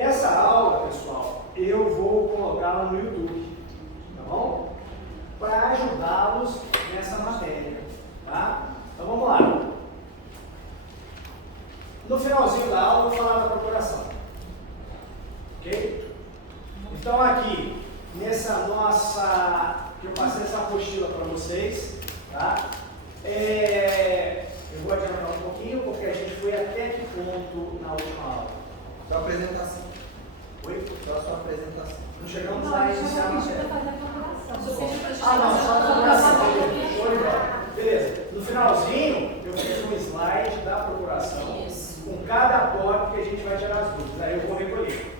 Essa aula, pessoal, eu vou colocá-la no YouTube, tá bom? Para ajudá-los nessa matéria, tá? Então vamos lá. No finalzinho da aula eu vou falar da procuração, ok? Então aqui, nessa nossa, que eu passei essa apostila para vocês, tá? Eu vou adiantar um pouquinho, porque a gente foi até que ponto na última aula? Sua apresentação. Oi? Só a sua apresentação. Não chegamos Não, lá a em gente iniciar a não precisa matéria. fazer a comparação. Não, só a procuração. Show de bola. Beleza. No finalzinho, eu fiz um slide da procuração. Isso. Com cada tópico que a gente vai tirar as dúvidas. Aí eu vou recolher.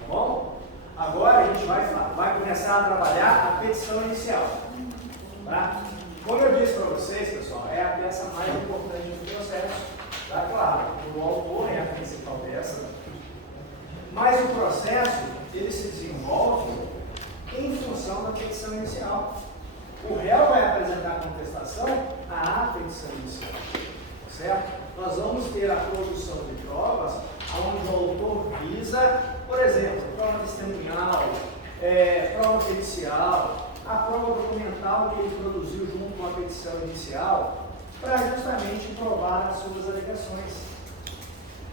Tá bom? Agora a gente vai começar a trabalhar a petição inicial. Tá? Como eu disse para vocês, pessoal, é a peça mais importante do processo. Tá? Claro, o autor é a principal peça. Mas o processo, ele se desenvolve em função da petição inicial. O réu vai apresentar a contestação à petição inicial. Certo? Nós vamos ter a produção de provas onde o autor visa, por exemplo, prova testemunhal, prova pericial, a prova documental que ele produziu junto com a petição inicial, para justamente provar as suas alegações.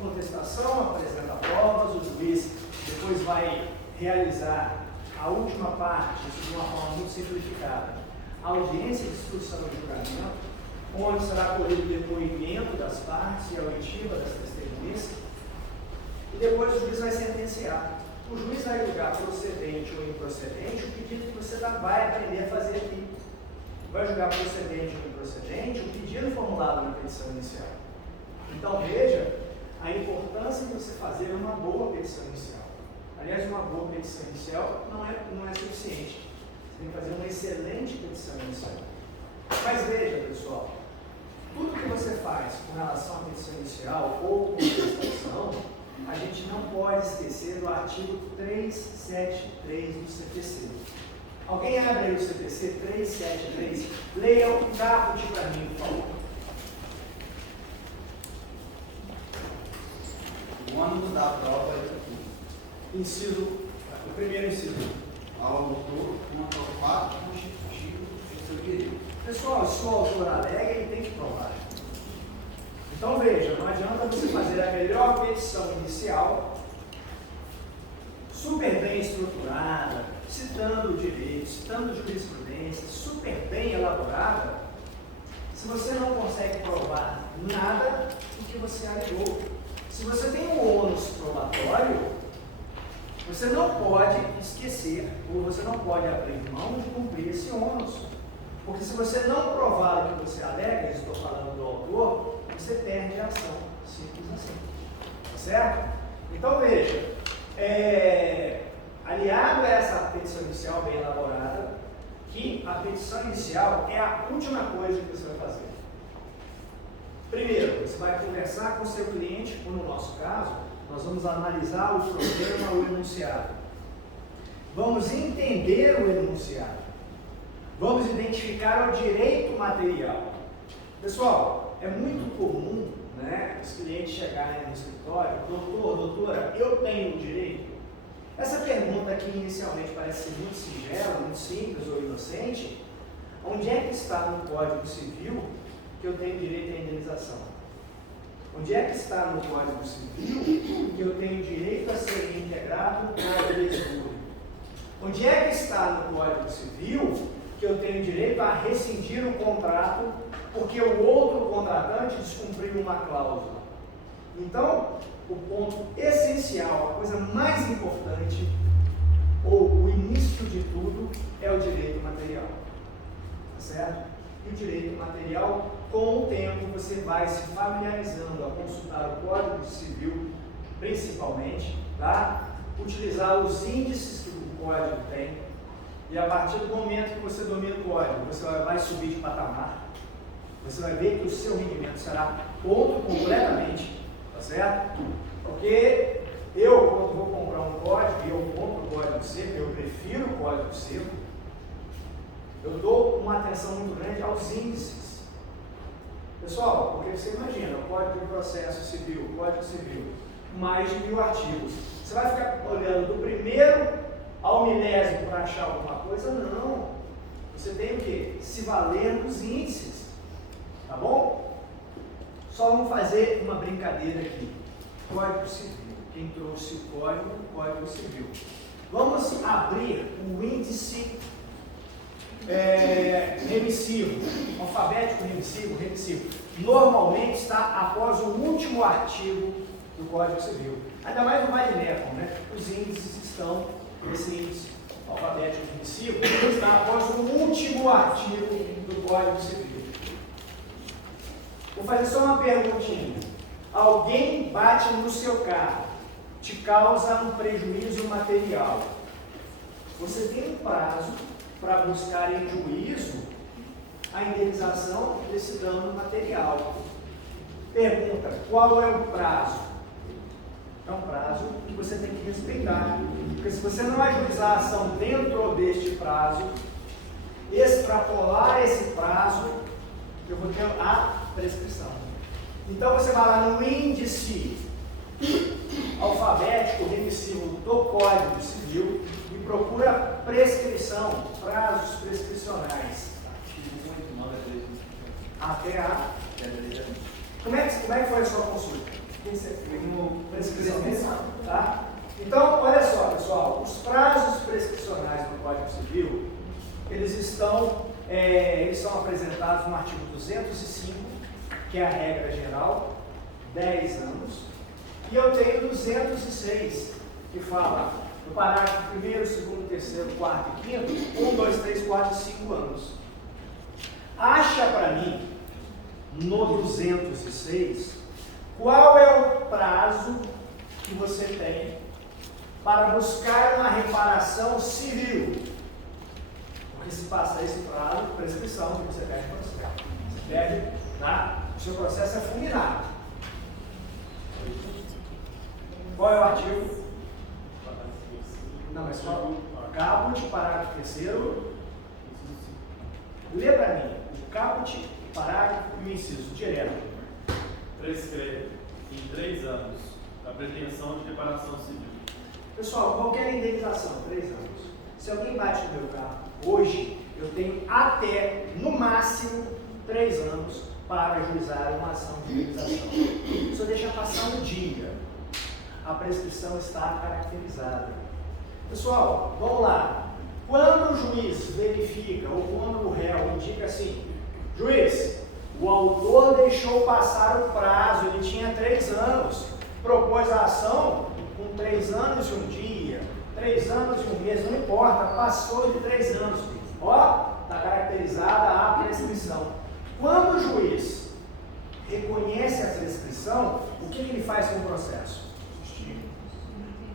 Contestação apresenta provas, o juiz depois vai realizar a última parte, isso de uma forma muito simplificada, a audiência de instrução e julgamento, onde será colhido o depoimento das partes e a oitiva das testemunhas, e depois o juiz vai sentenciar. O juiz vai julgar procedente ou improcedente o pedido que você vai aprender a fazer aqui. Vai julgar procedente ou improcedente o pedido formulado na petição inicial. Então veja a importância de você fazer uma boa petição inicial. Aliás, uma boa petição inicial não é suficiente. Você tem que fazer uma excelente petição inicial. Mas veja, pessoal, tudo que você faz com relação à petição inicial ou contestação, a gente não pode esquecer do artigo 373 do CPC. Alguém abre aí o CPC 373? Leia o caput para mim, por favor. O ônus da prova é aqui. O primeiro inciso. Ao autor, contra o fato constitutivo do seu direito. Pessoal, se o autor alega, ele tem que provar. Então veja, não adianta você fazer a melhor petição inicial, super bem estruturada, citando o direito, citando jurisprudência, super bem elaborada, se você não consegue provar nada do que você alegou. Se você tem um ônus probatório, você não pode esquecer, ou você não pode abrir mão de cumprir esse ônus. Porque se você não provar o que você alega, eu estou falando do autor, você perde a ação. Simples assim. Tá certo? Então veja, aliado a essa petição inicial bem elaborada, que a petição inicial é a última coisa que você vai fazer. Primeiro, você vai conversar com o seu cliente, ou no nosso caso, nós vamos analisar o problema ou enunciado. Vamos entender o enunciado. Vamos identificar o direito material. Pessoal, é muito comum, né, os clientes chegarem no escritório, doutor, doutora, eu tenho o direito? Essa pergunta que inicialmente parece ser muito singela, muito simples ou inocente, onde é que está no Código Civil que eu tenho direito à indenização? Onde é que está no Código Civil que eu tenho direito a ser integrado na diretora? Onde é que está no Código Civil que eu tenho direito a rescindir o contrato porque o outro contratante descumpriu uma cláusula? Então, o ponto essencial, a coisa mais importante, ou o início de tudo, é o direito material. Tá certo? E o direito material, com o tempo, você vai se familiarizando a consultar o Código Civil, principalmente, tá? Utilizar os índices que o Código tem, e a partir do momento que você domina o Código, você vai subir de patamar, você vai ver que o seu rendimento será outro completamente, tá certo? Porque eu, quando vou comprar um código, e eu compro o código seco, eu prefiro o código seco, eu dou uma atenção muito grande aos índices. Pessoal, porque você imagina, o Código de Processo Civil, o Código Civil, mais de 1000 artigos. Você vai ficar olhando do primeiro ao milésimo para achar alguma coisa? Não. Você tem o quê? Se valer dos índices. Tá bom? Só vamos fazer uma brincadeira aqui. Código Civil. Quem trouxe o Código Civil. Vamos abrir o índice remissivo, alfabético remissivo. Normalmente está após o último artigo do Código Civil. Ainda mais no Valinecon, né? Os índices estão, esse índice alfabético remissivo está após o último artigo do Código Civil. Vou fazer só uma perguntinha. Alguém bate no seu carro, te causa um prejuízo material. Você tem um prazo para buscar em juízo a indenização desse dano material. Pergunta, qual é o prazo? É um prazo que você tem que respeitar. Porque se você não ajuizar a ação dentro deste prazo, extrapolar esse prazo, eu vou ter a prescrição. Então você vai lá no índice alfabético remissivo do Código Civil e procura prescrição, prazos prescricionais. Até a... Como é que foi a sua consulta? Prescrição. Tá? Então, olha só, pessoal, os prazos prescricionais do Código Civil, eles são apresentados no artigo 205, que é a regra geral, 10 anos, e eu tenho 206, que fala no parágrafo 1º, 2º, 3º, 4º e 5º, 1, 2, 3, 4 e 5 anos. Acha para mim, no 206, qual é o prazo que você tem para buscar uma reparação civil? Porque se passar esse prazo, prescrição, que você perde o processo. Você perde, tá? O seu processo é fulminado. Qual é o artigo? Não, mas só o caput, parágrafo 3º. Lê para mim. O caput, parágrafo e o inciso, direto. Prescreve em 3 anos a pretensão de reparação civil. Pessoal, qualquer indenização, 3 anos. Se alguém bate no meu carro hoje, eu tenho até, no máximo, 3 anos para ajuizar uma ação de indenização. Se eu deixar passar um dia, a prescrição está caracterizada. Pessoal, vamos lá. Quando o juiz verifica, ou quando o réu indica assim, juiz, o autor deixou passar o prazo, ele tinha 3 anos, propôs a ação com 3 anos e um dia, 3 anos e um mês, não importa, passou de 3 anos. Ó, está caracterizada a prescrição. Quando o juiz reconhece a prescrição, o que ele faz com o processo?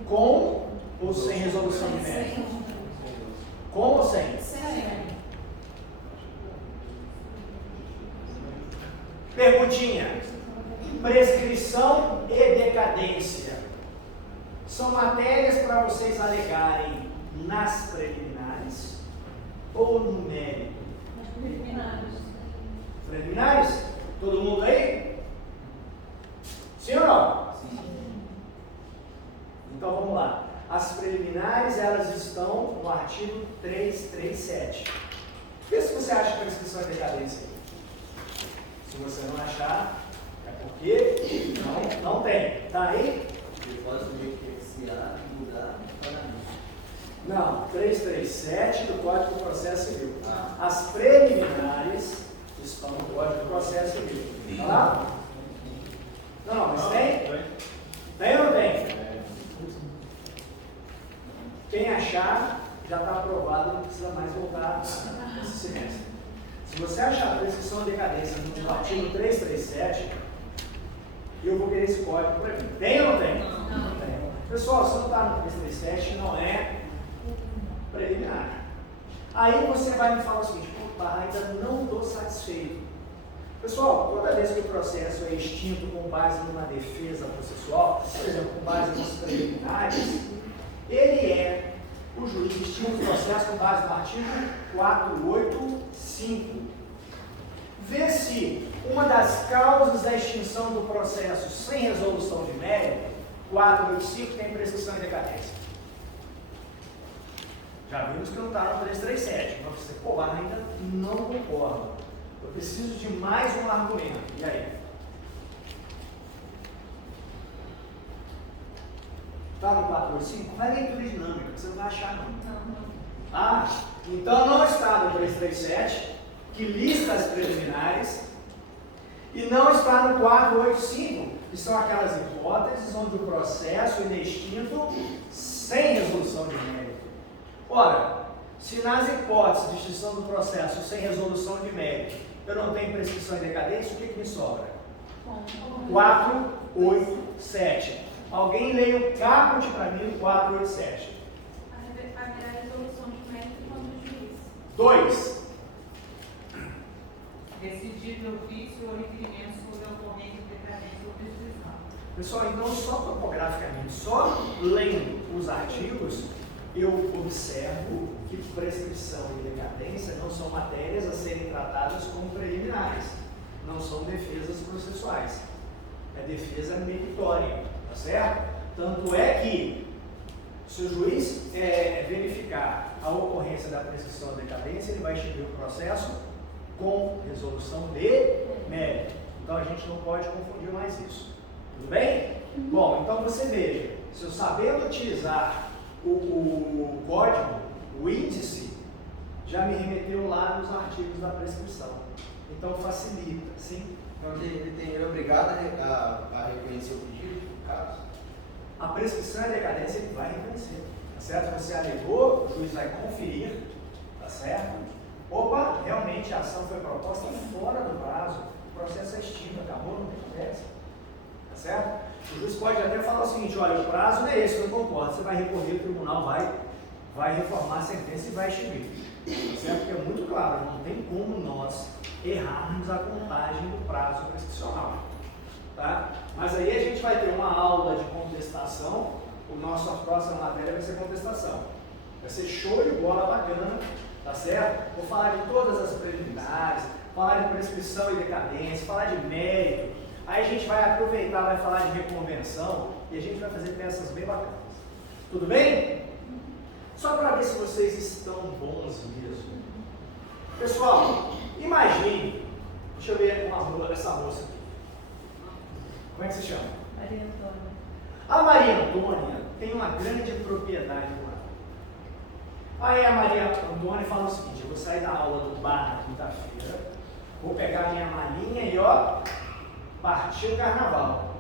Com ou sem resolução de mérito? Com ou sem? Perguntinha. Prescrição e decadência são matérias para vocês alegarem nas preliminares ou no mérito? Preliminares? Todo mundo aí? Sim ou não? Sim. Então vamos lá. As preliminares, elas estão no artigo 337. Vê se você acha prescrição e decadência. Se você não achar, é porque não tem. Tá aí? Ele pode beneficiar e mudar o pagamento. Não, 337 do Código do Processo Civil. As preliminares estão no Código do Processo Civil. Tá lá? Não, mas tem? Tem ou não tem? Quem achar, já está aprovado, não precisa mais voltar nesse semestre. Se você achar a prescrição de decadência no artigo 337, eu vou querer esse código para mim. Tem ou não tem? Não tem. Pessoal, se não está no 337, não é preliminar. Aí você vai me falar o seguinte, opa, ainda não estou satisfeito. Pessoal, toda vez que o processo é extinto com base numa defesa processual, por exemplo, com base nos preliminares, o juiz extingue o processo com base no artigo 485. Vê se uma das causas da extinção do processo sem resolução de mérito 485 tem prescrição e decadência. Já vimos que não está no 337, mas você, pô, ainda não concorda. Eu preciso de mais um argumento. E aí? Está no 485? Vai leitura dinâmica, você não vai achar não. Ah, então não está no 337, que lista as preliminares, e não está no 485, que são aquelas hipóteses onde o processo é extinto sem resolução de mérito. Ora, se nas hipóteses de extinção do processo sem resolução de mérito eu não tenho prescrição e decadência, o que me sobra? 487. Alguém leia o caput para mim do 487. Haverá resolução de mérito quando o juiz. 2. Decidir de ofício ou requerimento sobre a ocorrência de decadência ou prescrição. Pessoal, então só topograficamente, só lendo os artigos, eu observo que prescrição e decadência não são matérias a serem tratadas como preliminares, não são defesas processuais, é defesa meritória, tá certo? Tanto é que, se o juiz verificar a ocorrência da prescrição e decadência, ele vai extinguir o processo com resolução de mérito. Então a gente não pode confundir mais isso. Tudo bem? Bom, então você veja, se eu sabendo utilizar o código, o índice, já me remeteu lá nos artigos da prescrição. Então facilita, sim? Então ele é obrigado a reconhecer o pedido, no caso? A prescrição e a decadência ele vai reconhecer, tá certo? Você alegou, o juiz vai conferir, tá certo? Opa, realmente a ação foi proposta fora do prazo, o processo é extinto, acabou, não tem conversa, tá certo? O juiz pode até falar o seguinte, olha, o prazo não é esse, eu não concordo, você vai recorrer, o tribunal vai reformar a sentença e vai extinguir, tá certo? Porque é muito claro, não tem como nós errarmos a contagem do prazo prescricional, tá? Mas aí a gente vai ter uma aula de contestação, nossa próxima matéria vai ser contestação, vai ser show de bola, bacana, tá certo? Vou falar de todas as preliminares, falar de prescrição e decadência, falar de mérito. Aí a gente vai aproveitar, vai falar de reconvenção e a gente vai fazer peças bem bacanas. Tudo bem? Só para ver se vocês estão bons mesmo. Pessoal, imagine, deixa eu ver essa moça aqui. Como é que se chama? Maria Antônia. A Maria Antônia tem uma grande propriedade rural. Aí a Maria Antônia fala o seguinte, eu vou sair da aula do bar na quinta-feira, vou pegar minha malinha e ó, partiu o carnaval.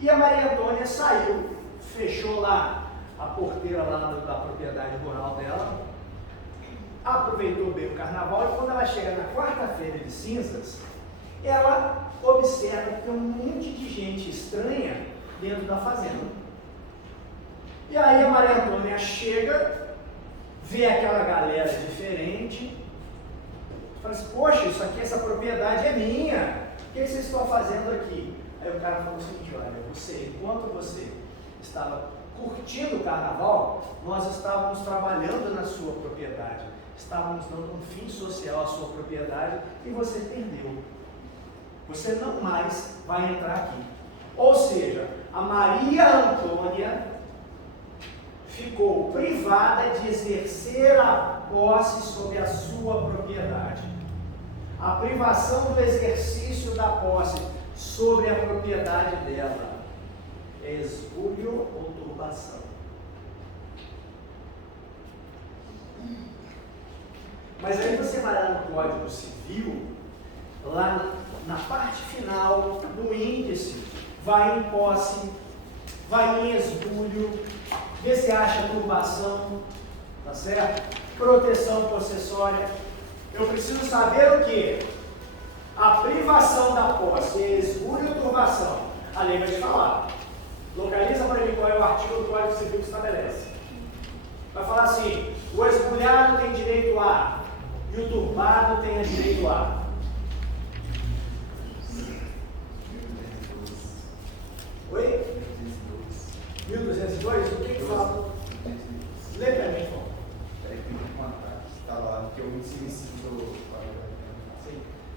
E a Maria Antônia saiu, fechou lá a porteira lá da propriedade rural dela, aproveitou bem o carnaval e quando ela chega na quarta-feira de cinzas, ela observa que tem um monte de gente estranha dentro da fazenda. E aí a Maria Antônia chega, vê aquela galera diferente, fala assim, poxa, isso aqui, essa propriedade é minha, o que vocês estão fazendo aqui? Aí o cara falou o seguinte, olha, enquanto você estava curtindo o carnaval, nós estávamos trabalhando na sua propriedade, estávamos dando um fim social à sua propriedade e você perdeu. Você não mais vai entrar aqui. Ou seja, a Maria Antônia ficou privada de exercer a posse sobre a sua propriedade. A privação do exercício da posse sobre a propriedade dela é esbulho ou turbação. Mas aí você vai lá no Código Civil, lá na parte final do índice, vai em posse, vai em esbulho, vê se acha turbação, tá certo? Proteção possessória. Eu preciso saber o que? A privação da posse, esbulho ou turbação? A lei vai te falar. Localiza para mim qual é o artigo do Código Civil que estabelece. Vai falar assim, o esbulhado tem direito a, e o turbado tem direito a. Oi? 1202? O que fala? Lê para mim, por favor. Peraí que eu vou contar. Está lá, que eu me sinto.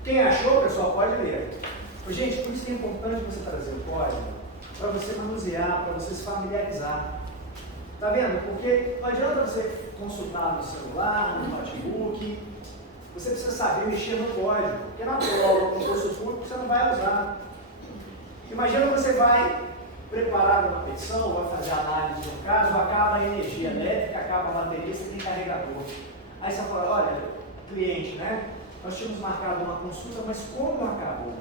Quem achou, pessoal, pode ler. Gente, por isso que é importante você trazer o código, para você manusear, para você se familiarizar. Tá vendo? Porque não adianta você consultar no celular, no notebook, você precisa saber mexer no código, porque na prova, com cursos públicos, você não vai usar. Imagina que você vai preparar uma petição, vai fazer análise do caso, acaba a energia elétrica, acaba a bateria, você tem carregador. Aí você fala, olha, cliente, né? Nós tínhamos marcado uma consulta, mas como acabou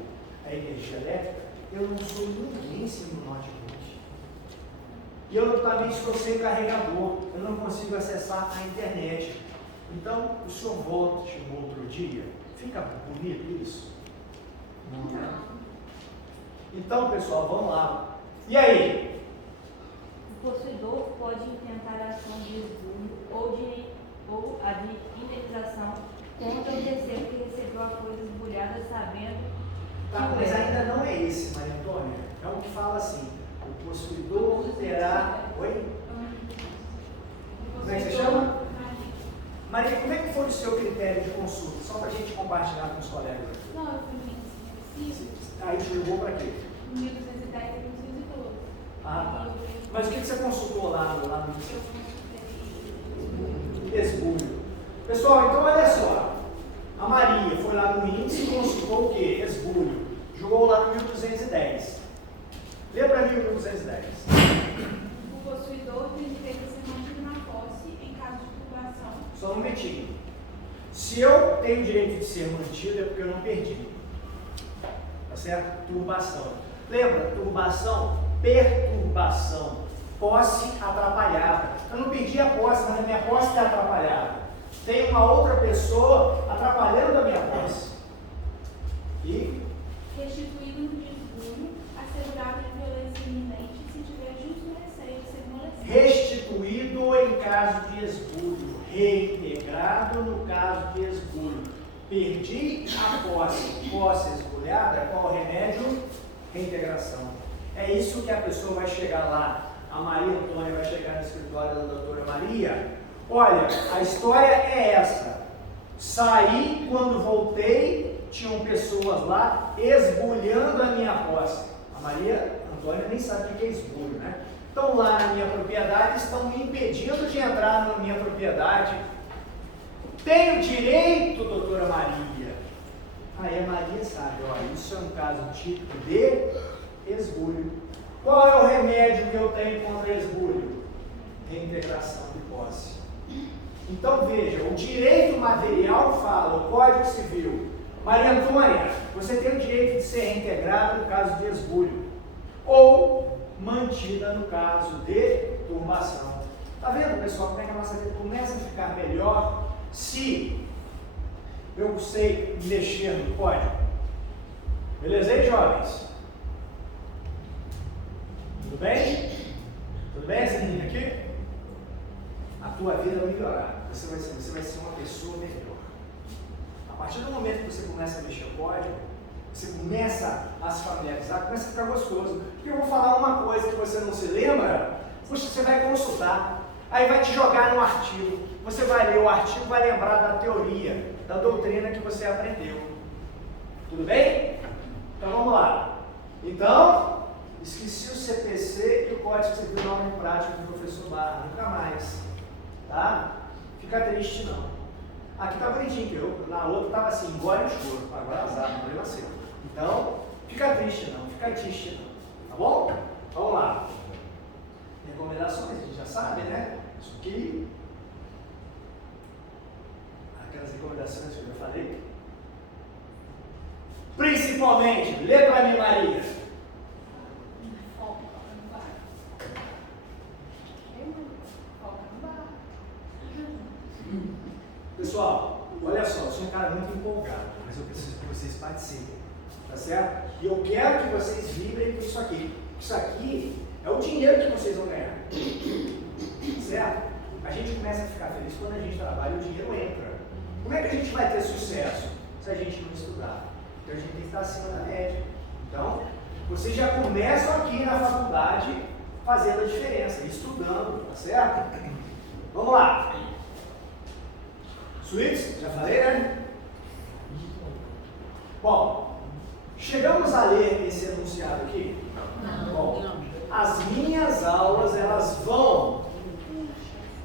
a energia elétrica, eu não sou ninguém sem o notebook. E eu também estou sem carregador, eu não consigo acessar a internet. Então, o senhor volte um outro dia. Fica bonito isso? Não. Então, pessoal, vamos lá. E aí? O possuidor pode intentar a ação de esbulho ou a de indenização contra o terceiro que recebeu a coisa esbulhada sabendo Tá, mas ainda não é esse, Maria Antônia. É o que fala assim, o possuidor terá... Oi? Como é que você chama? Maria, como é que foi o seu critério de consulta? Só para a gente compartilhar com os colegas. Não, eu fui em 5. Aí te ligou para quê? 1210 e 1212. Ah, tá. Mas o que você consultou lá no Eu consultei esbulho? Pessoal, então olha só. A Maria foi lá no índice e consultou o quê? Esbulho. Jogou lá no 1210. Lê para mim o 1210. o possuidor tem direito a ser mantido na posse em caso de turbação. Só um momentinho. Se eu tenho direito de ser mantido é porque eu não perdi. Tá certo? Turbação. Lembra? Turbação, perturbação. Posse atrapalhada. Eu não perdi a posse, mas a minha posse está atrapalhada. Tem uma outra pessoa atrapalhando a minha posse. E Restituído no desvio, assegurado de violência iminente se tiver justo receio de ser molestado. restituído em caso de esbulho. Reintegrado no caso de esbulho. Perdi a posse esbulhada, qual o remédio? Reintegração. É isso que a pessoa vai chegar lá. A Maria Antônia vai chegar no escritório da doutora Maria. Olha, a história é essa. Saí, quando voltei, tinham pessoas lá esbulhando a minha posse. A Maria Antônia nem sabe o que é esbulho, né? Estão lá na minha propriedade, estão me impedindo de entrar na minha propriedade. Tenho direito, doutora Maria. Aí a Maria sabe, olha, isso é um caso típico de esbulho. Qual é o remédio que eu tenho contra esbulho? Reintegração de posse. Então veja, o direito material fala, o Código Civil. Maria Antônia, você tem o direito de ser reintegrada no caso de esbulho. Ou mantida no caso de turbação. Está vendo, pessoal, como é que a nossa vida começa a ficar melhor se eu sei mexer no código? Beleza aí, jovens? Tudo bem? Tudo bem, essa menina aqui? A tua vida vai melhorar. Você vai ser uma pessoa melhor. A partir do momento que você começa a mexer o código, você começa a se familiarizar, começa a ficar gostoso. Porque eu vou falar uma coisa que você não se lembra, puxa, você vai consultar, aí vai te jogar no artigo. Você vai ler o artigo, vai lembrar da teoria, da doutrina que você aprendeu. Tudo bem? Então vamos lá. Então, esqueci o CPC e o Código Civil na aula de prática do professor Barra. Nunca mais. Tá? Fica triste não. Aqui tá bonitinho, que eu, na outra tava assim, engole o choro. Agora azar, problema seu. Então, fica triste não, fica triste não. Tá bom? Vamos lá. Recomendações, a gente já sabe, né? Isso aqui. Aquelas recomendações que eu já falei. Principalmente, lê para mim, Maria. Foca no bar. Foca no bar. Pessoal, olha só, eu sou um cara muito empolgado, mas eu preciso que vocês participem, tá certo? E eu quero que vocês vibrem com isso aqui. Isso aqui é o dinheiro que vocês vão ganhar, certo? A gente começa a ficar feliz quando a gente trabalha e o dinheiro entra. Como é que a gente vai ter sucesso se a gente não estudar? Então a gente tem que estar acima da média. Então, vocês já começam aqui na faculdade fazendo a diferença, estudando, tá certo? Vamos lá. Suítes, já falei, né? Bom, chegamos a ler esse enunciado aqui? Não. Bom, as minhas aulas, elas vão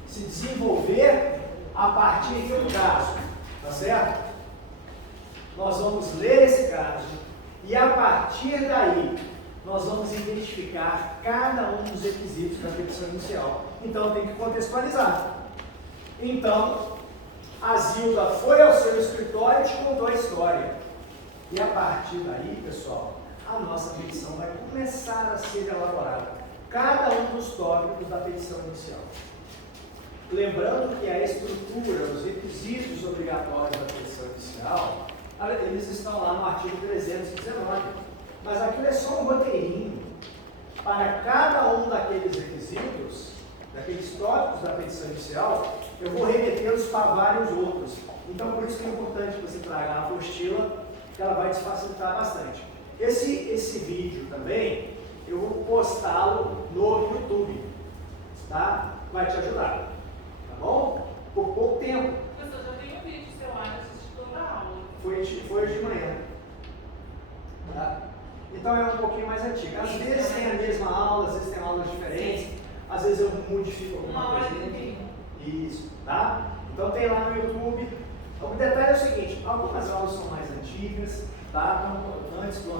se desenvolver a partir de um caso, tá certo? Nós vamos ler esse caso e a partir daí nós vamos identificar cada um dos requisitos da petição inicial. Então tem que contextualizar. Então, a Zilda foi ao seu escritório e te contou a história. E a partir daí, pessoal, a nossa petição vai começar a ser elaborada. Cada um dos tópicos da petição inicial. Lembrando que a estrutura, os requisitos obrigatórios da petição inicial, eles estão lá no artigo 319. Mas aquilo é só um roteirinho. Para cada um daqueles requisitos, daqueles tópicos da petição inicial, eu vou remetê-los para vários outros. Então, por isso que é importante que você traga a apostila, que ela vai te facilitar bastante. Esse vídeo também, eu vou postá-lo no YouTube, tá? Vai te ajudar, tá bom? Por pouco tempo. Professor, já tem um vídeo seu lá, eu assisti toda a aula. Foi hoje de manhã. Tá? Então é um pouquinho mais antigo. Às vezes tem a mesma aula, às vezes tem aulas diferentes, às vezes eu modifico alguma Uma hora coisa. e meia. Isso, tá? Então tem lá no YouTube. O detalhe é o seguinte, algumas aulas são mais antigas, tá? Então, antes do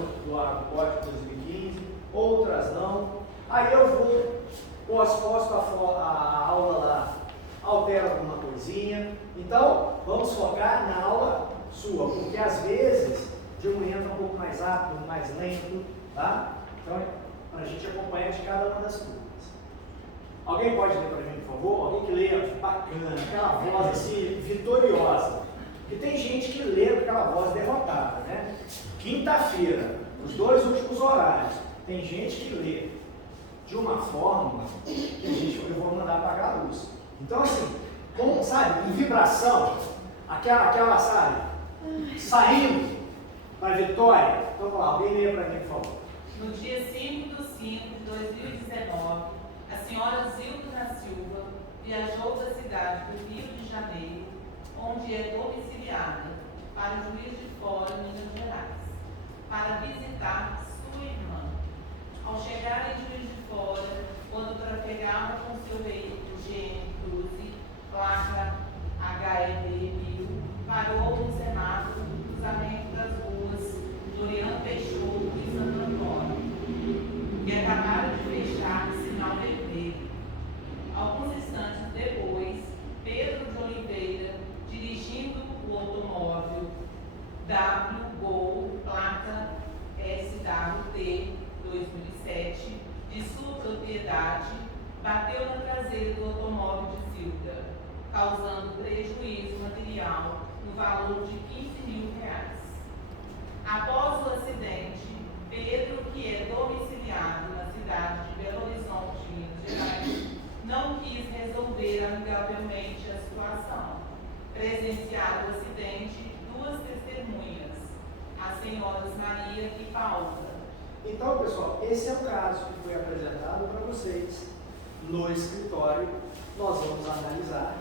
Código 2015, outras não. Aí eu posto a aula lá, altero alguma coisinha. Então, vamos focar na aula sua, porque às vezes de manhã está um pouco mais rápido, mais lento, tá? Então, para a gente acompanhar de cada uma das turmas. Alguém pode ler para mim, por favor? Alguém que leia bacana, aquela voz assim, vitoriosa. Porque tem gente que lê com aquela voz derrotada, né? Quinta-feira, os 2 últimos horários, tem gente que lê de uma forma que eu vou mandar apagar a luz. Então, assim, sabe, em vibração, aquela, sabe, saindo para a vitória. Então, vamos lá, alguém leia para mim, por favor. No dia 5 de 5 de 2019, a senhora Zilda da Silva viajou da cidade do Rio de Janeiro, onde é domiciliada, para Juiz de Fora, Minas Gerais, para visitar sua irmã. Ao chegar em Juiz de Fora, quando trafegava com seu veículo GM Cruze, placa HEB 1000, parou no semáforo do cruzamento das ruas Floriano Peixoto e Santo Antônio, que acabaram de fechar sinal vermelho. Alguns instantes depois, Pedro de Oliveira, dirigindo o automóvel WGOL, placa SWT 2007, de sua propriedade, bateu na traseira do automóvel de Zilda, causando prejuízo material no valor de R$ 15.000. Após o acidente, Pedro, que é domiciliado na cidade de Belo Horizonte, Minas Gerais, não quis resolver amigavelmente a situação. Presenciado o acidente, 2 testemunhas, as senhoras Maria e Paula. Então, pessoal, esse é o caso que foi apresentado para vocês no escritório. Nós vamos analisar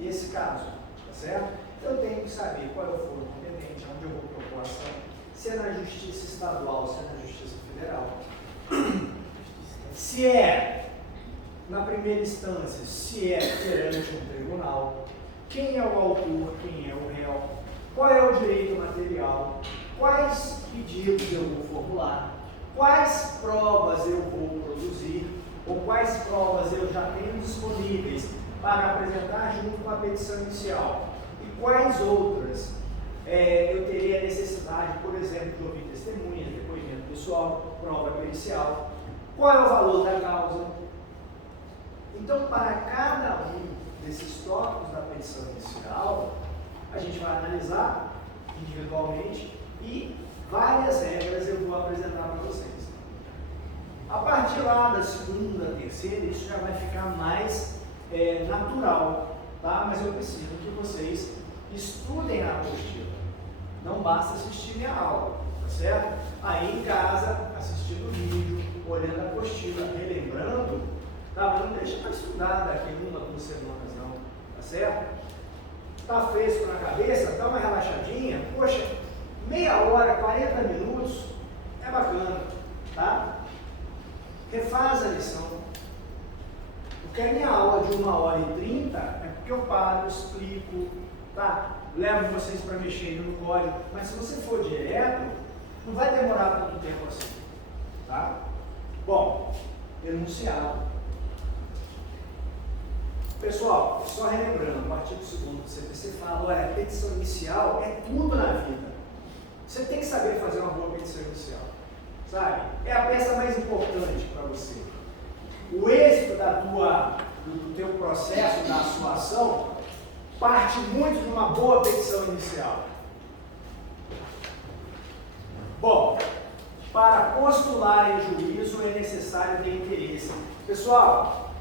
esse caso, tá certo? Eu tenho que saber qual é o foro competente, onde eu vou propor a ação, se é na Justiça Estadual, se é na Justiça Federal. Se é na primeira instância, se é perante um tribunal, quem é o autor, quem é o réu, qual é o direito material, quais pedidos eu vou formular, quais provas eu vou produzir, ou quais provas eu já tenho disponíveis para apresentar junto com a petição inicial, e quais outras eu teria necessidade, por exemplo, de ouvir testemunhas, depoimento pessoal, prova pericial, qual é o valor da causa. Então, para cada um desses tópicos da petição inicial, a gente vai analisar individualmente e várias regras eu vou apresentar para vocês. A partir lá da segunda, terceira, isso já vai ficar mais natural, tá? Mas eu preciso que vocês estudem a apostila. Não basta assistir minha aula, tá certo? Aí em casa, assistindo o vídeo, olhando a apostila, relembrando, tá? Mas não deixa para estudar daqui 1 a 2 semanas não, tá certo? Tá fresco na cabeça, dá uma relaxadinha, poxa, meia hora, 40 minutos, é bacana, tá? refaz a lição. Porque a minha aula de 1h30 é porque eu paro, explico, tá? Levo vocês para mexer no código. Mas se você for direto, não vai demorar tanto tempo assim. Tá? Bom, enunciado. Pessoal, só relembrando, o artigo 2º do CPC fala, olha, a petição inicial é tudo na vida. Você tem que saber fazer uma boa petição inicial. Sabe? É a peça mais importante para você. O êxito do teu processo, da sua ação, parte muito de uma boa petição inicial. Bom, para postular em juízo é necessário ter interesse. Pessoal,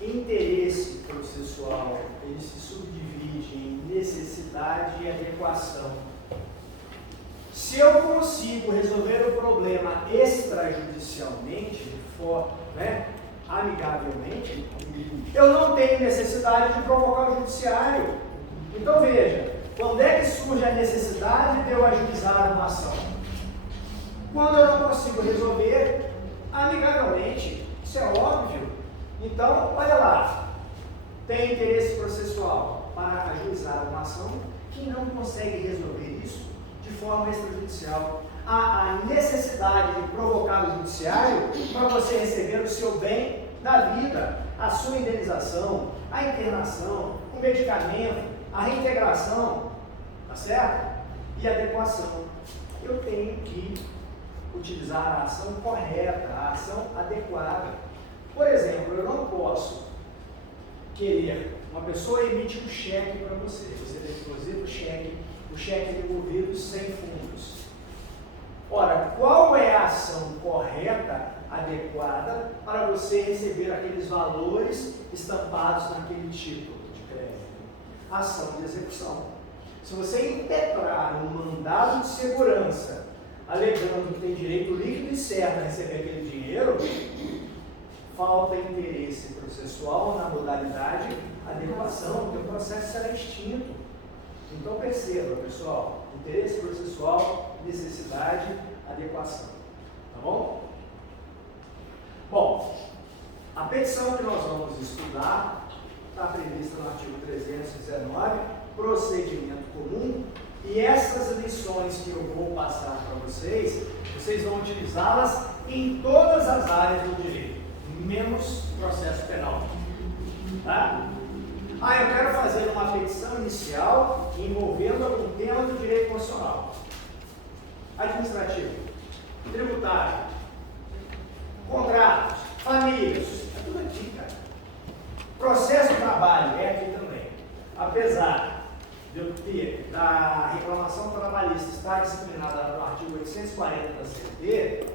interesse processual, ele se subdivide em necessidade e adequação. Se eu consigo resolver o problema extrajudicialmente, amigavelmente, eu não tenho necessidade de provocar o judiciário. Então veja, quando é que surge a necessidade de eu ajuizar uma ação? Quando eu não consigo resolver amigavelmente, isso é óbvio. Então, olha lá, tem interesse processual para ajuizar uma ação que não consegue resolver isso de forma extrajudicial. Há a necessidade de provocar o judiciário para você receber o seu bem da vida, a sua indenização, a internação, o medicamento, a reintegração, tá certo? E a adequação. Eu tenho que utilizar a ação correta, a ação adequada. Por exemplo, eu não posso querer, uma pessoa emite um cheque para você deposita o cheque é devolvido sem fundos. Ora, qual é a ação correta, adequada, para você receber aqueles valores estampados naquele título de crédito? Ação de execução. Se você impetrar um mandado de segurança, alegando que tem direito líquido e certo a receber aquele dinheiro, falta interesse processual na modalidade adequação, o processo será extinto. Então perceba, pessoal, interesse processual, necessidade, adequação. Tá bom? Bom, a petição que nós vamos estudar está prevista no artigo 319, procedimento comum, e essas lições que eu vou passar para vocês, vocês vão utilizá-las em todas as áreas do direito, menos processo penal. Tá? Eu quero fazer uma petição inicial envolvendo algum tema do direito constitucional, administrativo, tributário, contratos, famílias, é tudo aqui, cara. Processo de trabalho é aqui também. Apesar de eu ter da reclamação trabalhista estar disciplinada no artigo 840 da CLT,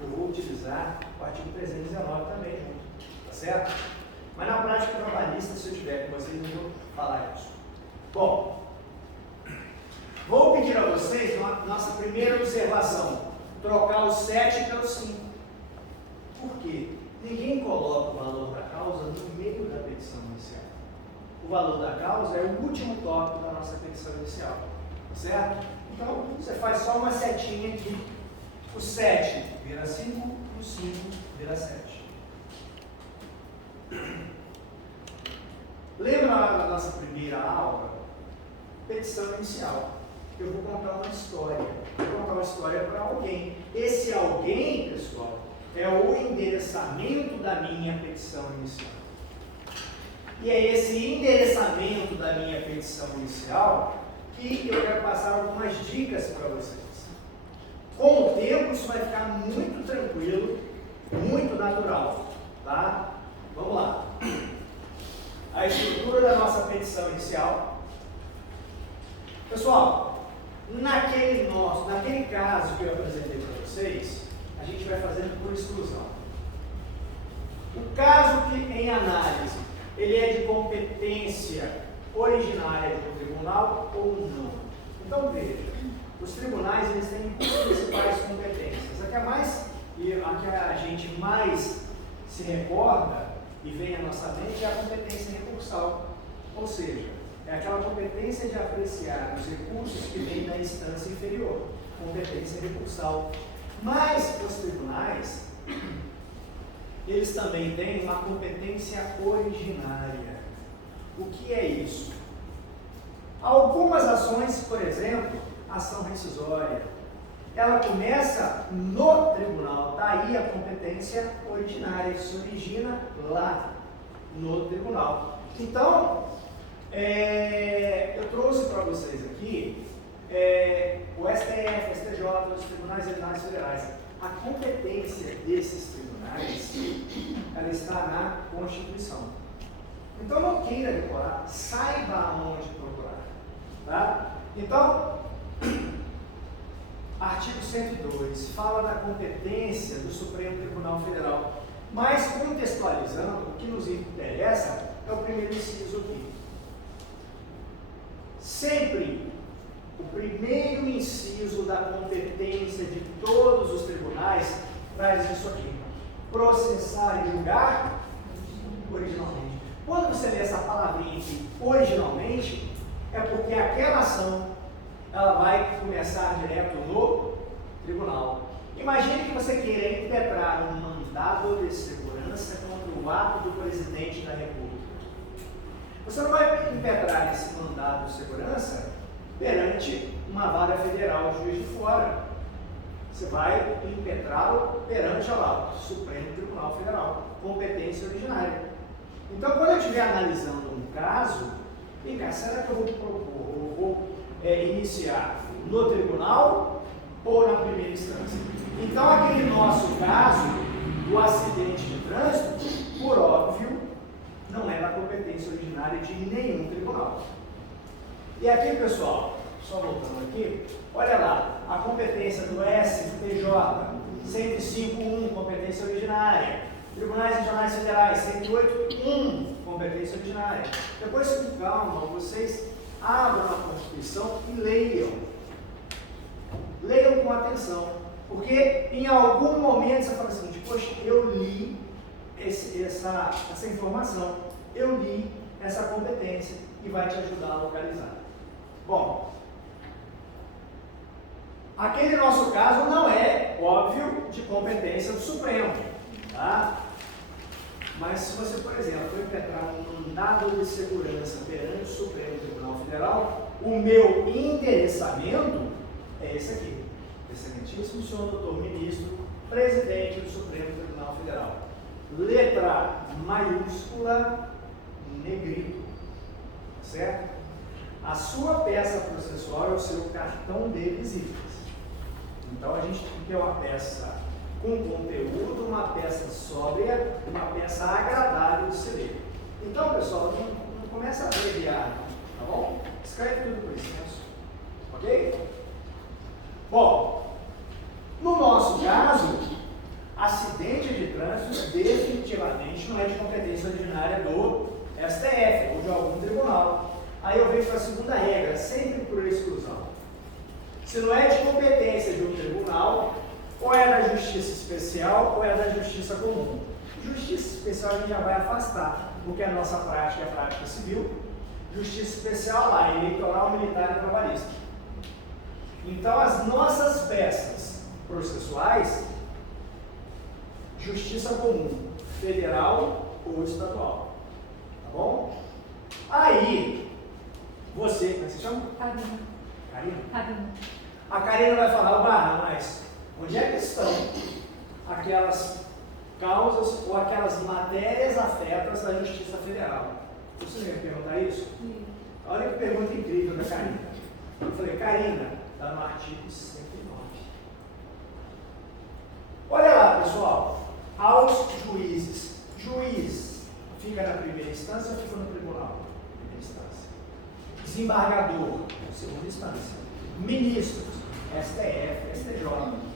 eu vou utilizar o artigo 319 também junto, tá certo? Mas na prática trabalhista, se eu tiver com vocês, eu vou falar isso. Bom, vou pedir a vocês nossa primeira observação, trocar o 7 pelo 5. Por quê? Ninguém coloca o valor da causa no meio da petição inicial. O valor da causa é o último tópico da nossa petição inicial, tá certo? Então, você faz só uma setinha aqui. O 7 vira 5 e o 5 vira 7. Lembra da nossa primeira aula? Petição inicial. Eu vou contar uma história. Vou contar uma história para alguém. Esse alguém, pessoal, é o endereçamento da minha petição inicial. E é esse endereçamento da minha petição inicial que eu quero passar algumas dicas para vocês. Com o tempo, isso vai ficar muito tranquilo, muito natural, tá? Vamos lá. A estrutura da nossa petição inicial. Pessoal, naquele caso que eu apresentei para vocês, a gente vai fazendo por exclusão. O caso que, em análise, ele é de competência originária do tribunal ou não? Então, veja, os tribunais eles têm duas principais competências. A que a gente mais se recorda e vem à nossa mente é a competência recursal. Ou seja, é aquela competência de apreciar os recursos que vêm da instância inferior. Competência recursal. Mas os tribunais, eles também têm uma competência originária. O que é isso? Algumas ações, por exemplo, ação rescisória, ela começa no tribunal, daí a competência originária, se origina lá no tribunal. Então, eu trouxe para vocês aqui o STF, STJ, os tribunais regionais federais. A competência desses tribunais, ela está na Constituição. Então, não queira decorar, saiba aonde procurar. Tá? Então, artigo 102 fala da competência do Supremo Tribunal Federal, mas contextualizando, o que nos interessa é o primeiro inciso aqui. Sempre o primeiro inciso da competência de todos os tribunais traz isso aqui: processar e julgar originalmente. Quando você lê essa palavrinha aqui, originalmente, é porque aquela ação ela vai começar direto no tribunal. Imagine que você queira impetrar um mandado de segurança contra o ato do presidente da República. Você não vai impetrar esse mandado de segurança perante uma vara federal, juiz de fora. Você vai impetrá-lo perante o Supremo Tribunal Federal, competência originária. Então, quando eu estiver analisando um caso, vem cá, será que eu vou propor, ou vou iniciar no tribunal ou na primeira instância? Então, aquele nosso caso do acidente de trânsito, por óbvio, não é da competência originária de nenhum tribunal. E aqui, pessoal, só voltando aqui, olha lá, a competência do STJ, 105.1, competência originária, Tribunais Regionais Federais, 108.1, competência originária. Depois, com calma, vocês abram a Constituição e leiam. Leiam com atenção, porque em algum momento você fala o seguinte: poxa, eu li essa informação, eu li essa competência, e vai te ajudar a localizar. Bom, aquele nosso caso não é, óbvio, de competência do Supremo, tá? Mas se você, por exemplo, for impetrar um mandado de segurança perante o Supremo Tribunal Federal, o meu endereçamento é esse aqui: Excelentíssimo senhor doutor ministro, presidente do Supremo Tribunal Federal. Letra maiúscula, negrito, certo? A sua peça processual é o seu cartão de visitas. Então a gente tem que ter uma peça com conteúdo, uma peça sóbria, uma peça agradável de se ler. Então, pessoal, não começa a abreviar, tá bom? Escreve tudo por extenso, ok? Bom, no nosso caso, acidente de trânsito definitivamente não é de competência originária do STF ou de algum tribunal. Aí eu venho para a segunda regra, sempre por exclusão. Se não é de competência de um tribunal, ou é da Justiça Especial ou é da Justiça Comum. Justiça Especial a gente já vai afastar, porque a nossa prática é a prática civil. Justiça Especial lá, eleitoral, militar e trabalhista. Então as nossas peças processuais, Justiça Comum, federal ou estadual. Tá bom? Aí, você, como é que se chama? Karina. Karina? A Karina vai falar o barra, mas onde é que estão aquelas causas ou aquelas matérias afetas da Justiça Federal? Você me perguntar isso? Sim. Olha que pergunta incrível da Karina. Eu falei: Karina, está no artigo 109. Olha lá, pessoal, aos juízes. Juiz fica na primeira instância ou fica no tribunal? Primeira instância. Desembargador, segunda instância. Ministros, STF, STJ.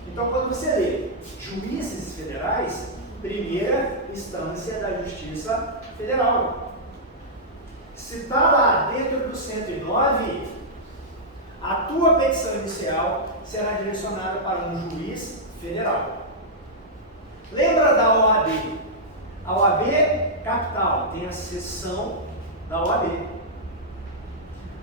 Então, quando você lê juízes federais, primeira instância da Justiça Federal. Se está lá dentro do 109, a tua petição inicial será direcionada para um juiz federal. Lembra da OAB? A OAB capital tem a seção da OAB.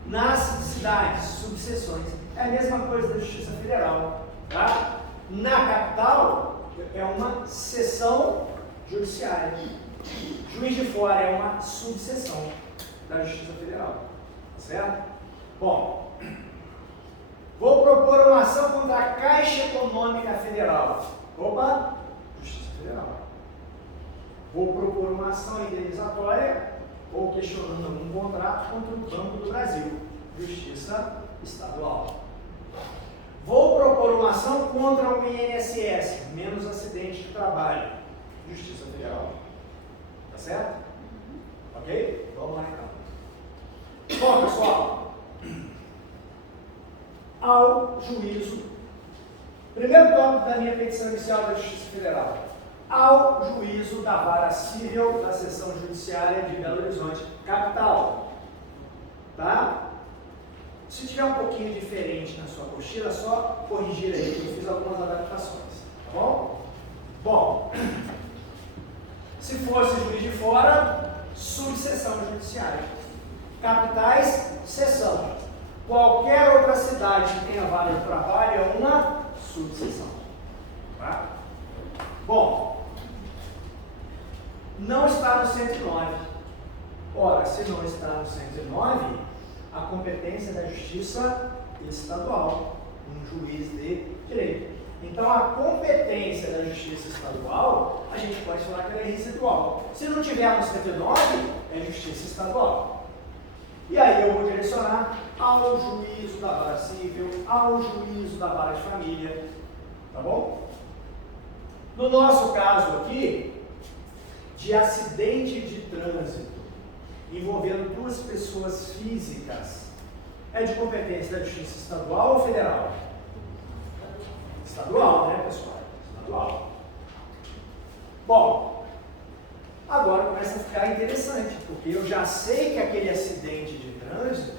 Nas cidades, subseções, é a mesma coisa da Justiça Federal, tá? Na capital é uma seção judiciária. Juiz de Fora é uma subseção da Justiça Federal. Certo? Bom, vou propor uma ação contra a Caixa Econômica Federal. Opa, Justiça Federal. Vou propor uma ação indenizatória ou questionando algum contrato contra o Banco do Brasil. Justiça Estadual. Vou propor uma ação contra o INSS, menos acidente de trabalho. Justiça Federal. Tá certo? Ok? Vamos lá então. Bom, pessoal, ao juízo, primeiro tópico da minha petição inicial da Justiça Federal, ao juízo da Vara Civil da Seção Judiciária de Belo Horizonte, capital. Tá? Se tiver um pouquinho diferente na sua apostila, é só corrigir aí, que eu fiz algumas adaptações. Tá bom? Bom, se fosse juiz de fora, subseção judiciária. Capitais, seção. Qualquer outra cidade que tenha vara de trabalho é uma subseção. Tá? Bom, não está no 109. Ora, se não está no 109, a competência da Justiça Estadual, um juiz de direito. Então, a competência da Justiça Estadual, a gente pode falar que ela é residual. Se não tiver no 109, é Justiça Estadual. E aí eu vou direcionar ao juízo da vara civil, ao juízo da vara de família, tá bom? No nosso caso aqui, de acidente de trânsito, envolvendo duas pessoas físicas, é de competência da Justiça Estadual ou Federal? Estadual, né, pessoal? Estadual. Bom, agora começa a ficar interessante, porque eu já sei que aquele acidente de trânsito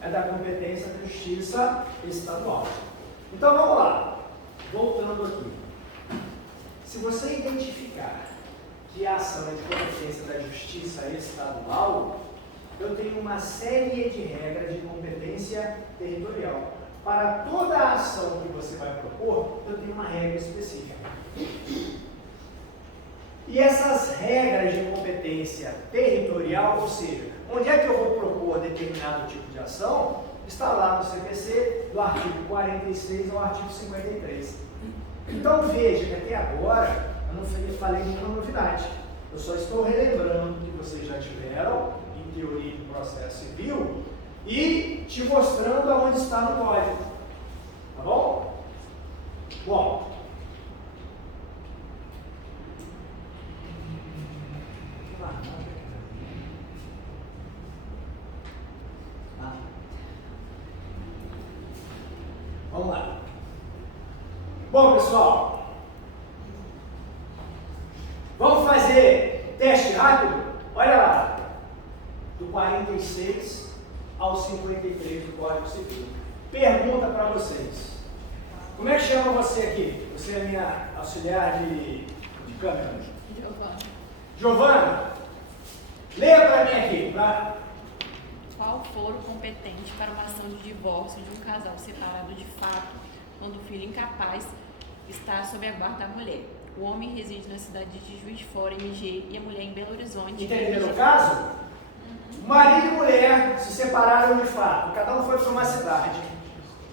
é da competência da Justiça Estadual. Então vamos lá, voltando aqui. Se você identificar que a ação é de competência da Justiça Estadual, eu tenho uma série de regras de competência territorial. Para toda a ação que você vai propor, eu tenho uma regra específica. E essas regras de competência territorial, ou seja, onde é que eu vou propor determinado tipo de ação, está lá no CPC, do artigo 46 ao artigo 53. Então veja que até agora eu não falei nenhuma novidade. Eu só estou relembrando que vocês já tiveram em teoria do processo civil e te mostrando aonde está no código. Tá bom? Bom. Vamos lá. Bom, pessoal, vamos fazer teste rápido? Olha lá, do 46 ao 53 do Código Civil. Pergunta para vocês. Como é que chama você aqui? Você é minha auxiliar de câmera. Giovana. Giovana, leia para mim aqui, tá? Qual foro competente para uma ação de divórcio de um casal separado de fato, quando o filho incapaz está sob a guarda da mulher? O homem reside na cidade de Juiz de Fora, MG, e a mulher em Belo Horizonte. Entenderam o caso? Marido e mulher se separaram de fato, cada um foi para uma cidade.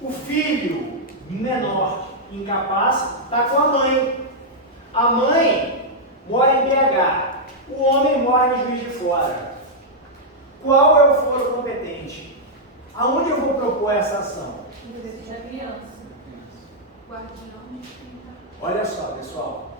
O filho menor, incapaz, está com a mãe. A mãe mora em BH, o homem mora em Juiz de Fora. Qual é o foro competente? Aonde eu vou propor essa ação? Da criança. Guardião. Olha só, pessoal.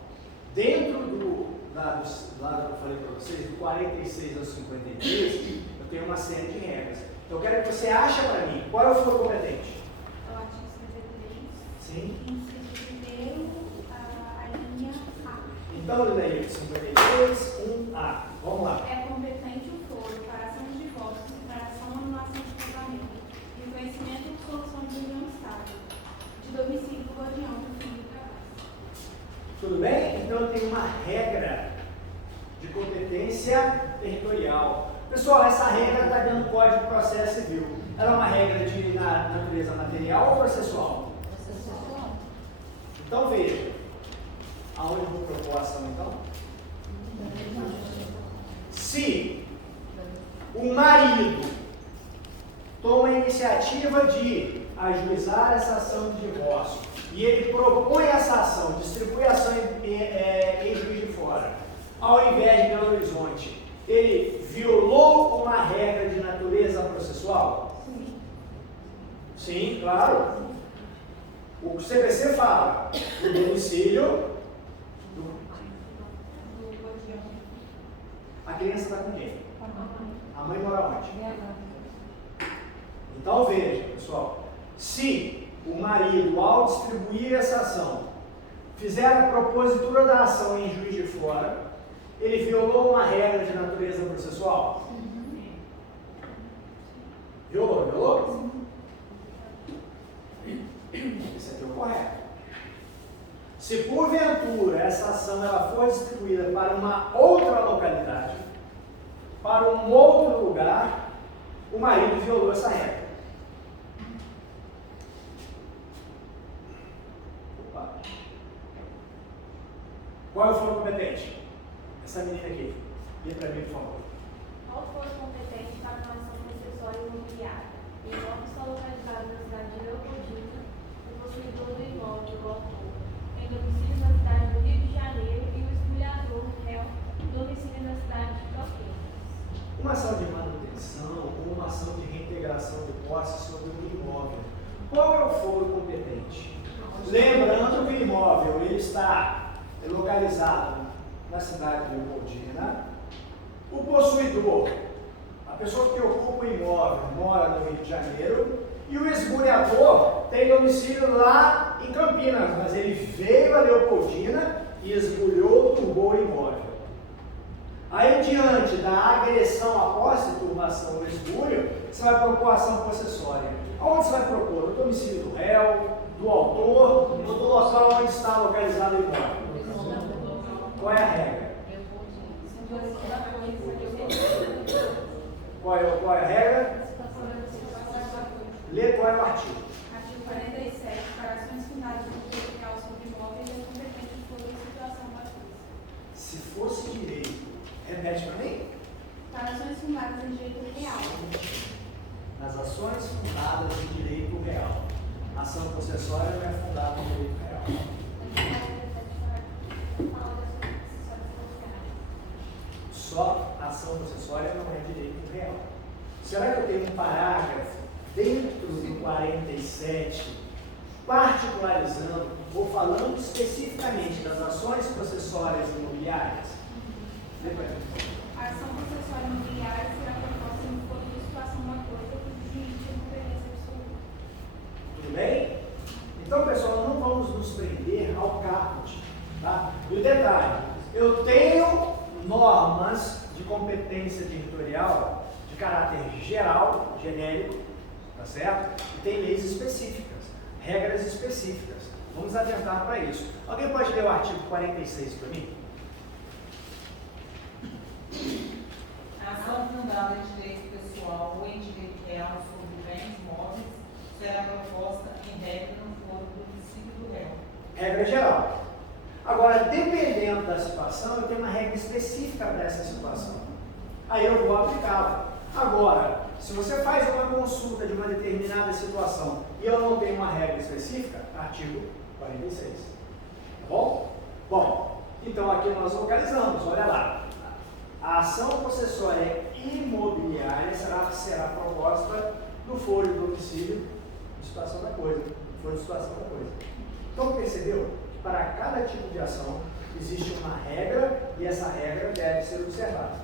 Dentro do lado que eu falei para vocês, do 46 ao 53, eu tenho uma série de regras. Então eu quero que você ache para mim qual é o foro competente. É o artigo 53. Sim. Inciso primeiro, a linha A. Então, daí, 53, 1A. Vamos lá. É competente o foro para ação de divórcio, separação ou anulação de casamento, reconhecimento ou dissolução de união estável, de domicílio do guardião do filho para Tudo bem? Então eu tenho uma regra de competência territorial. Pessoal, essa regra está dentro do Código de Processo Civil. Ela é uma regra de natureza material ou processual? Processual. Então veja. Aonde eu vou propor a ação então? Se o marido toma a iniciativa de ajuizar essa ação de divórcio e ele propõe essa ação, distribui a ação em Juiz de Fora, ao invés de Belo Horizonte, ele violou uma regra de natureza processual? Sim, claro. O CPC fala do domicílio. A criança está com quem? A mãe mora onde? Então veja, pessoal, se o marido, ao distribuir essa ação, fizer a propositura da ação em Juiz de Fora, ele violou uma regra de natureza processual? Violou? Esse aqui é o correto. Se porventura essa ação ela for distribuída para uma outra localidade, para um outro lugar, o marido violou essa regra. Opa. Qual é o foro competente? Essa menina aqui. Lê para mim, por favor. Qual foro competente para uma ação processual imobiliária? O imóvel está localizado na cidade de Leopoldina, o possuidor do imóvel, o autor, tem domicílio na cidade do Rio de Janeiro e o espoliador, o réu, domicílio na cidade de Campinas. Uma ação de manutenção ou uma ação de reintegração de posse sobre o imóvel. Qual é o foro competente? Lembrando que o imóvel ele está localizado na cidade de Leopoldina. O possuidor, a pessoa que ocupa o imóvel, mora no Rio de Janeiro. E o esbulhador tem domicílio lá em Campinas, mas ele veio a Leopoldina e esbulhou, turbou o imóvel. Aí, diante da agressão após a turbação do esbulho, você vai propor ação possessória. Aonde você vai propor? No domicílio do réu, do autor, no local onde está localizado o imóvel. Qual é a regra? Qual é a regra? Lê qual é o artigo. Artigo 47. Para ações fundadas no direito real sobre imóveis, é competente o foro em situação gratuita. Se fosse direito, repete para mim. Para ações fundadas em direito real. Nas ações fundadas em direito real. A ação possessória não é fundada em direito real. Só a ação possessória não é direito real. Será que eu tenho um parágrafo dentro do 47 particularizando ou falando especificamente das ações processórias imobiliárias? A ação processual imobiliária será proposta no foro de situação da coisa que existe a competência absoluta. Tudo bem? Então, pessoal, não vamos nos prender ao caput. Tá? E o detalhe, eu tenho normas de competência territorial de caráter geral, genérico, tá certo? E tem leis específicas, regras específicas. Vamos atentar para isso. Alguém pode ler o artigo 46 para mim? A ação fundada em direito pessoal ou em direito real sobre bens móveis será proposta em regra no foro do princípio do réu. Regra geral. Agora, dependendo da situação, eu tenho uma regra específica para essa situação. Aí eu vou aplicá-la. Agora, se você faz uma consulta de uma determinada situação e eu não tenho uma regra específica, artigo 46. Tá bom? Bom, então aqui nós localizamos, olha lá. A ação possessória imobiliária será proposta no foro de domicílio de situação da coisa. Foro de situação da coisa. Então, percebeu? Para cada tipo de ação existe uma regra e essa regra deve ser observada.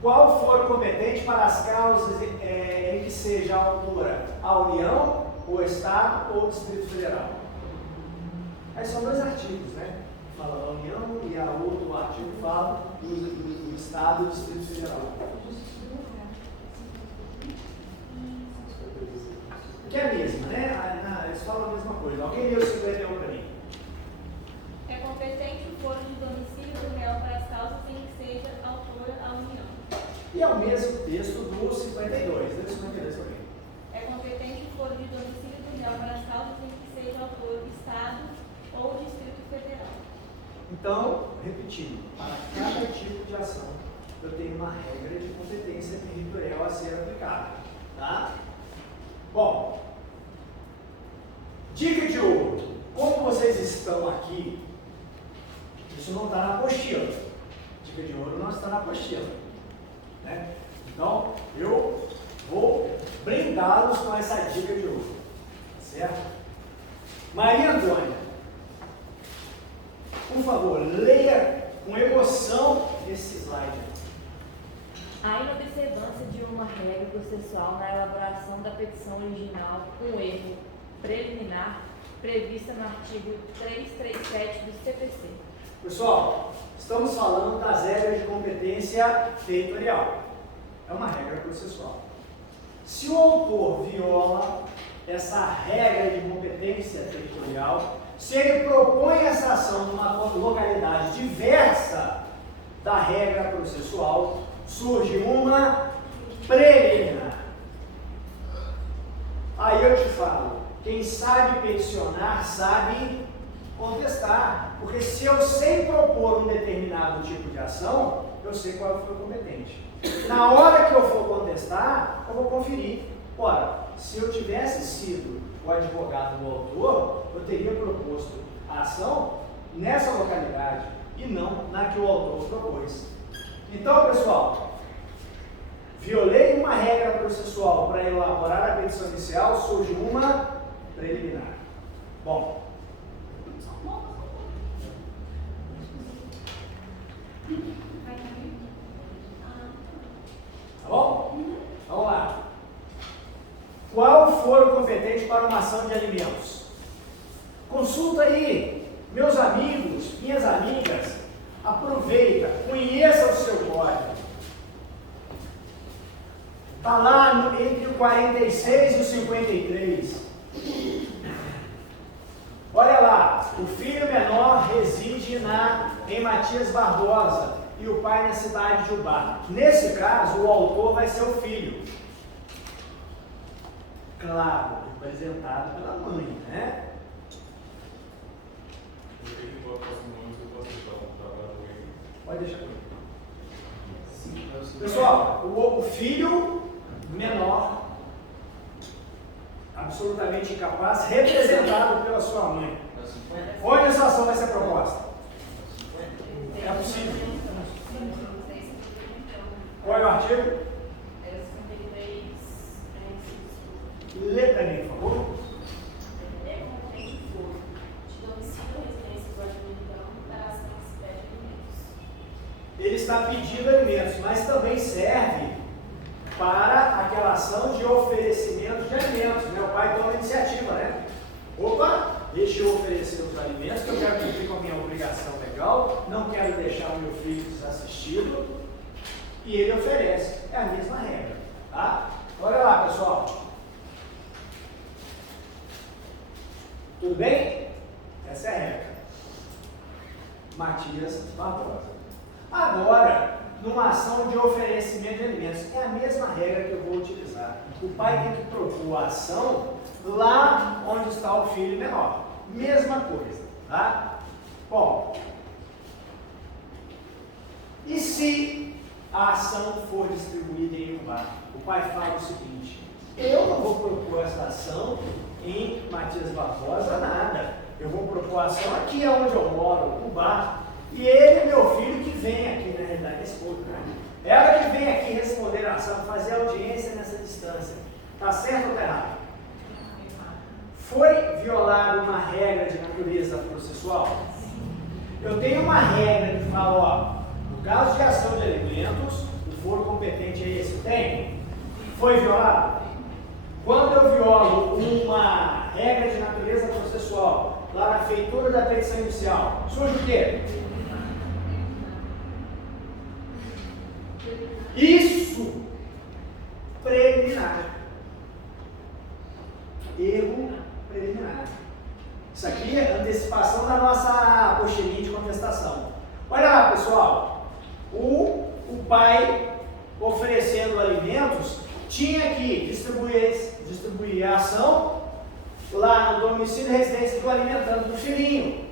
Qual for competente para as causas em que seja a autora a União, o Estado ou o Distrito Federal? Aí são dois artigos, né? Fala da União e a outro artigo fala do Estado e do Distrito Federal. Que é a mesma, né? Eles falam a mesma coisa. Alguém leu o 51 para mim? É competente o foro de domicílio do réu para as causas em que seja autora a União. E é o mesmo texto do 52. Lê o 52 para mim. É competente o foro de domicílio do réu para as causas em que seja autor o Estado ou o Distrito Então, repetindo, para cada tipo de ação, eu tenho uma regra de competência territorial a ser aplicada. Tá? Bom, dica de ouro. Como vocês estão aqui, isso não está na apostila. Dica de ouro não está na apostila. Né? Então, eu vou brindá-los com essa dica de ouro. Certo? Maria Antônia, por favor, leia com emoção esse slide. A inobservância de uma regra processual na elaboração da petição original, um erro preliminar prevista no artigo 337 do CPC. Pessoal, estamos falando das regras de competência territorial. É uma regra processual. Se o autor viola essa regra de competência territorial, se ele propõe essa ação numa localidade diversa da regra processual, surge uma preliminar. Aí eu te falo, quem sabe peticionar sabe contestar, porque se eu sei propor um determinado tipo de ação, eu sei qual foi o competente. Na hora que eu for contestar, eu vou conferir. Ora, se eu tivesse sido o advogado do autor, eu teria proposto a ação nessa localidade e não na que o autor propôs. Então, pessoal, violei uma regra processual para elaborar a petição inicial, surge uma preliminar. Bom, tá bom? Vamos lá. Qual foro competente para uma ação de alimentos? Consulta aí, meus amigos, minhas amigas, aproveita, conheça o seu código. Está lá entre o 46 e o 53. Olha lá, o filho menor reside em Matias Barbosa e o pai na cidade de Ubá. Nesse caso, o autor vai ser o filho. Claro, representado pela mãe, né? Pode deixar comigo. Pessoal, o filho menor, absolutamente incapaz, representado pela sua mãe. Onde essa ação vai ser proposta? É possível. Qual é o artigo? Lê para mim, por favor. Ele está pedindo alimentos, mas também serve para aquela ação de oferecimento de alimentos. Meu pai toma a iniciativa, né? Opa, deixa eu oferecer os alimentos, que eu quero cumprir com a minha obrigação legal, não quero deixar o meu filho desassistido, e ele oferece. É a mesma regra, tá? Olha lá, pessoal. Tudo bem? Essa é a regra. Matias Barbosa. Agora, numa ação de oferecimento de alimentos, é a mesma regra que eu vou utilizar. O pai tem que propor a ação lá onde está o filho menor. Mesma coisa, tá? Bom, e se a ação for distribuída em um bar? O pai fala o seguinte: eu não vou propor essa ação em Matias Barbosa, nada. Eu vou propor a ação aqui onde eu moro, no bar. E ele é meu filho que vem aqui, na realidade, escuta, né? Ela que vem aqui responder a ação, fazer audiência nessa distância. Está certo ou está errado? Foi violada uma regra de natureza processual? Eu tenho uma regra que fala, ó, no caso de ação de alimentos, o foro competente é esse. Tem? Foi violado? Quando eu violo uma regra de natureza processual, lá na feitura da petição inicial, surge o quê? Isso, preliminar. Erro preliminar. Isso aqui é antecipação da nossa apostilinha de contestação. Olha lá, pessoal. O pai oferecendo alimentos tinha que distribuir a ação lá no domicílio e residência do alimentando do filhinho.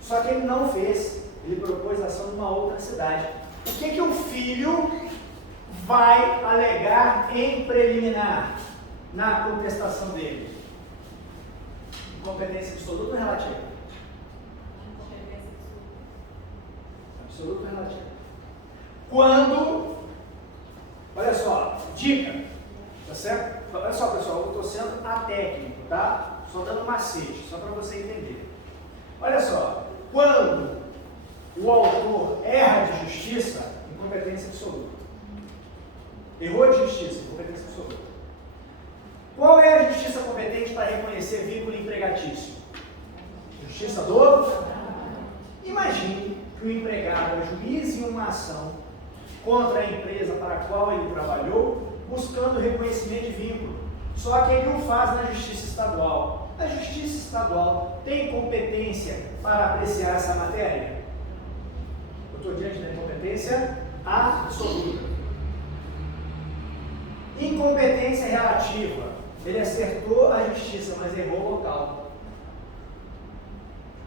Só que ele não fez. Ele propôs a ação numa outra cidade. O que o filho vai alegar em preliminar na contestação dele? Incompetência absoluta ou relativa? Absoluta ou relativa? Quando, olha só, dica, tá certo? Olha só, pessoal, eu estou sendo atécnico, tá? Só dando macete, só para você entender. Olha só, quando o autor erra de justiça, incompetência absoluta. Errou de justiça, incompetência absoluta. Qual é a justiça competente para reconhecer vínculo empregatício? Justiça do? Imagine que o empregado é juiz em uma ação contra a empresa para a qual ele trabalhou, buscando reconhecimento de vínculo. Só que ele o faz na Justiça Estadual. A Justiça Estadual tem competência para apreciar essa matéria? Eu estou diante da incompetência absoluta. Incompetência relativa. Ele acertou a justiça, mas errou o local.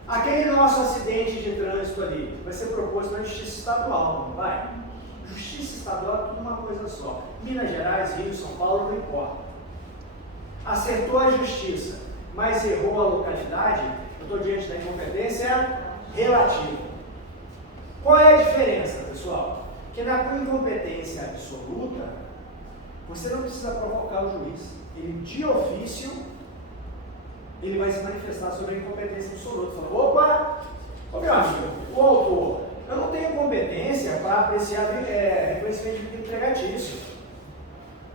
Aquele nosso acidente de trânsito ali vai ser proposto na Justiça Estadual, não vai? Justiça Estadual é tudo uma coisa só. Minas Gerais, Rio, São Paulo, não importa. Acertou a justiça, mas errou a localidade, eu estou diante da incompetência relativa. Qual é a diferença, pessoal? Que na incompetência absoluta, você não precisa provocar o juiz. Ele, de ofício, ele vai se manifestar sobre a incompetência absoluta. Fala, opa, ô meu amigo, o autor, eu não tenho competência para apreciar reconhecimento de empregatício.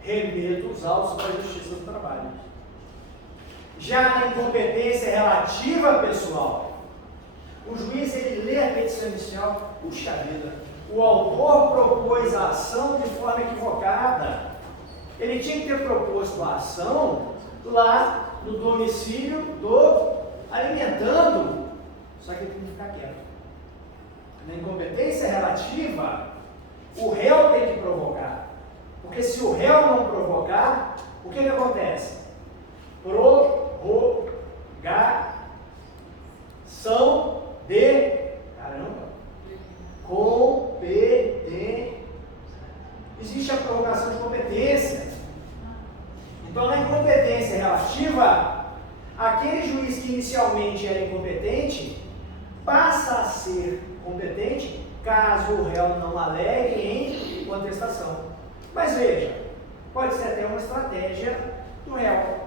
Remeto os autos para a Justiça do Trabalho. Já na incompetência relativa, pessoal, o juiz ele lê a petição inicial, puxa vida, o autor propôs a ação de forma equivocada. Ele tinha que ter proposto a ação lá no domicílio do alimentando, só que ele tem que ficar quieto. Na incompetência relativa, o réu tem que provocar. Porque se o réu não provocar, o que acontece? Prorrogação de competência. Existe a prorrogação de competência. Então, na incompetência relativa, aquele juiz que inicialmente era incompetente passa a ser competente caso o réu não alegue em contestação. Mas veja, pode ser até uma estratégia do réu.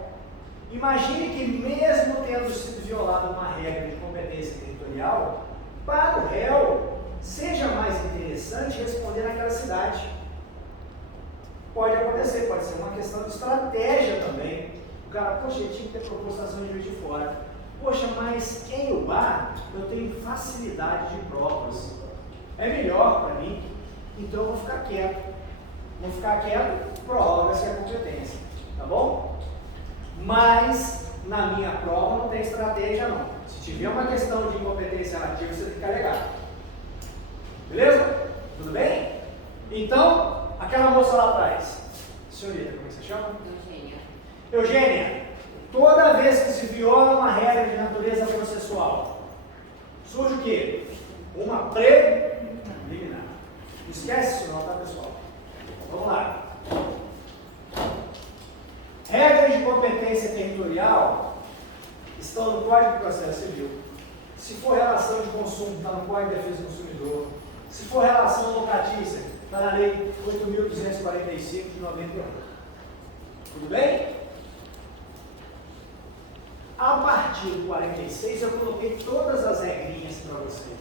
Imagine que mesmo tendo sido violada uma regra de competência territorial, para o réu seja mais interessante responder naquela cidade. Pode acontecer, pode ser uma questão de estratégia também. O cara, poxa, eu tinha que ter proposto ação de juiz de fora. Poxa, mas em Ubá eu tenho facilidade de provas. É melhor para mim, então eu vou ficar quieto. Vou ficar quieto, prorroga-se a competência, tá bom? Mas na minha prova não tem estratégia não. Se tiver uma questão de incompetência relativa, você tem que alegar. Beleza? Tudo bem? Então, aquela moça lá atrás, senhorita, como é que você chama? Eugênia, toda vez que se viola uma regra de natureza processual, surge o quê? Uma preliminar. Esquece isso não, tá, pessoal? Vamos lá. Regras de competência territorial estão no Código de Processo Civil. Se for relação de consumo, está no Código de Defesa do Consumidor. Se for relação locatícia, está na Lei 8.245 de 91. Tudo bem? A partir do 46, eu coloquei todas as regrinhas para vocês.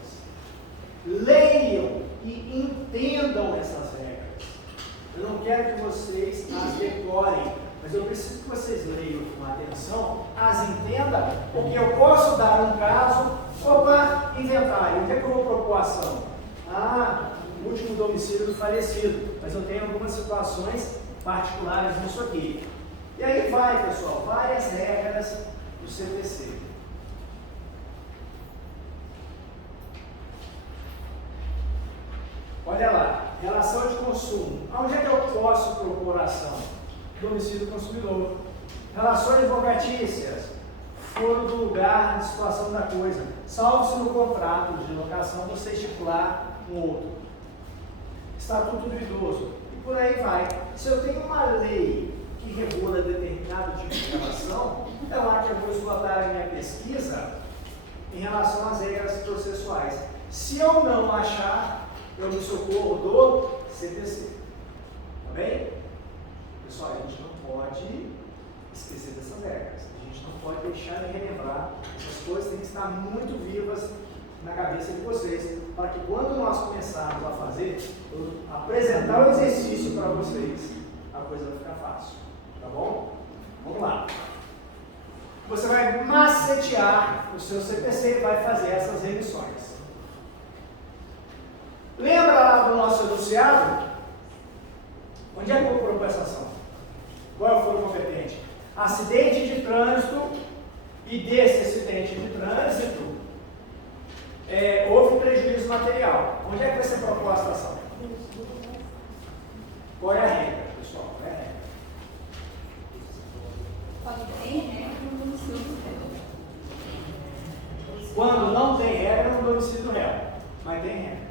Leiam e entendam essas regras. Eu não quero que vocês as decorem, mas eu preciso que vocês leiam com atenção, as entendam, porque eu posso dar um caso, opa, inventário, o que é que eu vou propor ação? Ah, o último domicílio do falecido, mas eu tenho algumas situações particulares nisso aqui. E aí vai, pessoal, várias regras do CPC. Olha lá, relação de consumo. Onde é que eu posso propor ação? Domicílio do consumidor. Relações locatícias. foro do lugar, de situação da coisa, salvo se no contrato de locação você estipular um outro. Estatuto do idoso. E por aí vai. Se eu tenho uma lei que regula determinado tipo de relação, é lá que eu vou esgotar a minha pesquisa em relação às regras processuais. Se eu não achar, eu me socorro do CPC. Tá bem? Pessoal, a gente não pode esquecer dessas regras. A gente não pode deixar de relembrar. Essas coisas têm que estar muito vivas na cabeça de vocês, para que quando nós começarmos a fazer, apresentar o exercício para vocês, a coisa vai ficar fácil. Tá bom? Vamos lá. Você vai macetear o seu CPC e vai fazer essas remissões. Lembra lá do nosso enunciado? Onde é que procurou essa ação? Qual é o foro competente? Acidente de trânsito, e desse acidente de trânsito houve prejuízo material. Onde é que vai ser proposta a ação? Qual é a regra, pessoal? Qual é a regra? Quando não tem regra, no domicílio réu. Mas tem regra.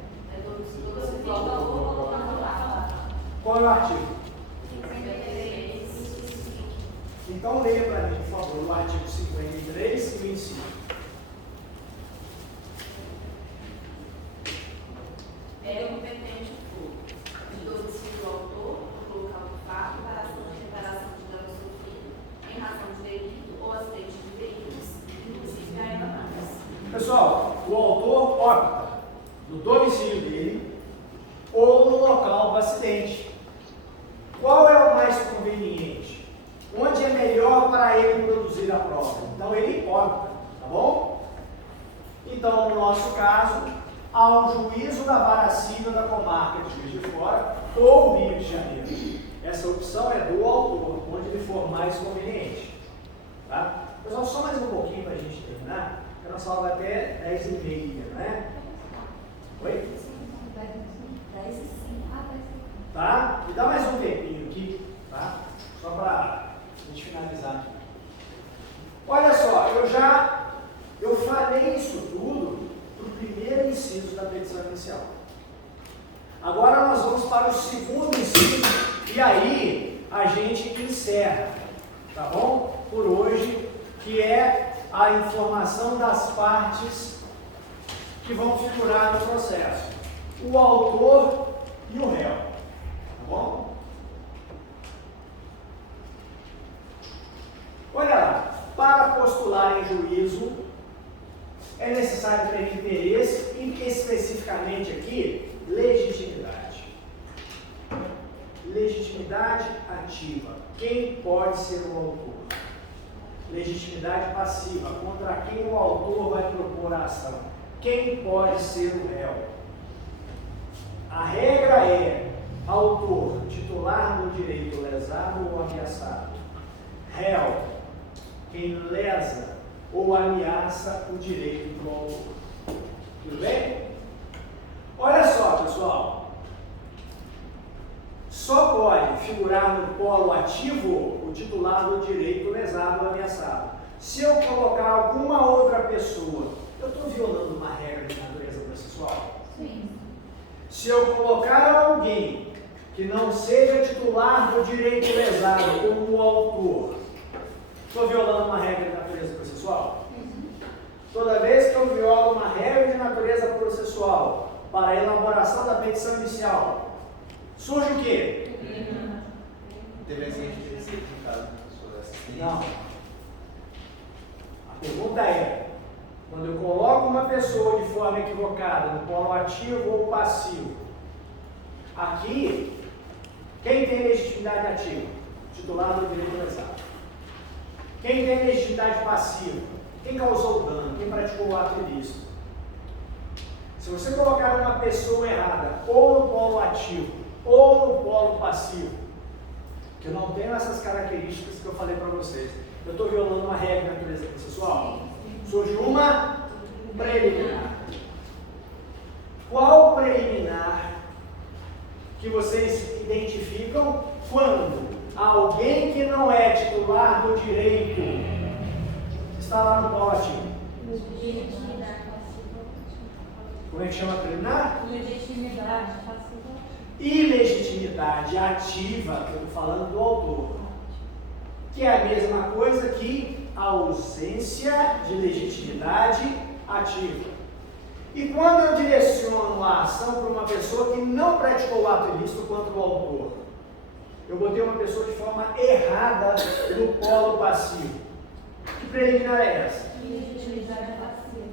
Qual é o artigo? Então leia para mim, por favor, o artigo 53 e o inciso. É competente o foro de domicílio do autor, no local do fato, para ação de reparação de dano sofrido em razão de delito ou acidente de veículos, inclusive a ela mais. Pessoal, o autor opta no domicílio dele ou no local do acidente. Qual é o mais conveniente? Onde é melhor para ele produzir a prova? Então ele opta, tá bom? Então, no nosso caso, ao juízo da vara civil da comarca de Juiz de Fora ou Rio de Janeiro. Essa opção é do autor, onde ele for mais conveniente. Tá? Pessoal, só mais um pouquinho para a gente terminar, porque a nossa aula vai até 10h30, né? Oi? Tá? Me dá mais um tempinho aqui, tá? Só para a gente finalizar. Olha só, eu falei isso tudo para o primeiro inciso da petição inicial. Agora nós vamos para o segundo inciso e aí a gente encerra, tá bom? Por hoje, que é a informação das partes que vão figurar no processo. O autor e o réu, tá bom? Olha lá, para postular em juízo é necessário ter interesse e especificamente aqui, legitimidade. Legitimidade ativa. Quem pode ser o autor? Legitimidade passiva. Contra quem o autor vai propor a ação? Quem pode ser o réu? A regra é autor, titular do direito lesado ou ameaçado. Réu, quem lesa ou ameaça o direito do autor. Tudo bem? Olha só, pessoal. Só pode figurar no polo ativo o titular do direito lesado ou ameaçado. Se eu colocar alguma outra pessoa, eu estou violando uma regra de natureza processual? Sim. Se eu colocar alguém que não seja titular do direito lesado como o autor, estou violando uma regra de natureza processual? Toda vez que eu violo uma regra de natureza processual para a elaboração da petição inicial, surge o quê? Teve acidente de receita no caso da pessoa assistente. Não. A pergunta é, quando eu coloco uma pessoa de forma equivocada no polo ativo ou passivo, aqui, quem tem legitimidade ativa? Titular do direito lesado. Quem tem legitimidade passiva? Quem causou o dano? Quem praticou o ato ilícito? Se você colocar uma pessoa errada, ou no polo ativo, ou no polo passivo, que eu não tenho essas características que eu falei para vocês, eu estou violando uma regra de natureza processual? Surge uma preliminar. Qual preliminar que vocês identificam quando alguém que não é titular do direito está lá no polo ativo. Legitimidade passiva. Como é que chama a preliminar? Legitimidade passiva. Ilegitimidade ativa, eu estou falando do autor, que é a mesma coisa que a ausência de legitimidade ativa. E quando eu direciono a ação para uma pessoa que não praticou o ato ilícito contra o autor, eu botei uma pessoa de forma errada no polo passivo. Que preliminar é essa? Legitimidade passiva.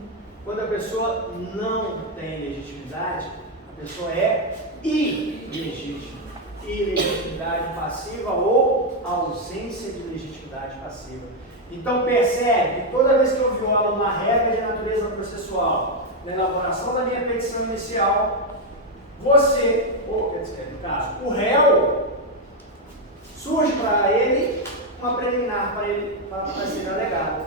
Quando a pessoa não tem legitimidade, a pessoa é ilegítima. Ilegitimidade passiva ou ausência de legitimidade passiva. Então percebe, toda vez que eu violo uma regra de natureza processual na elaboração da minha petição inicial, você, ou quer dizer, no caso, o réu, surge para ele uma preliminar para ser alegado.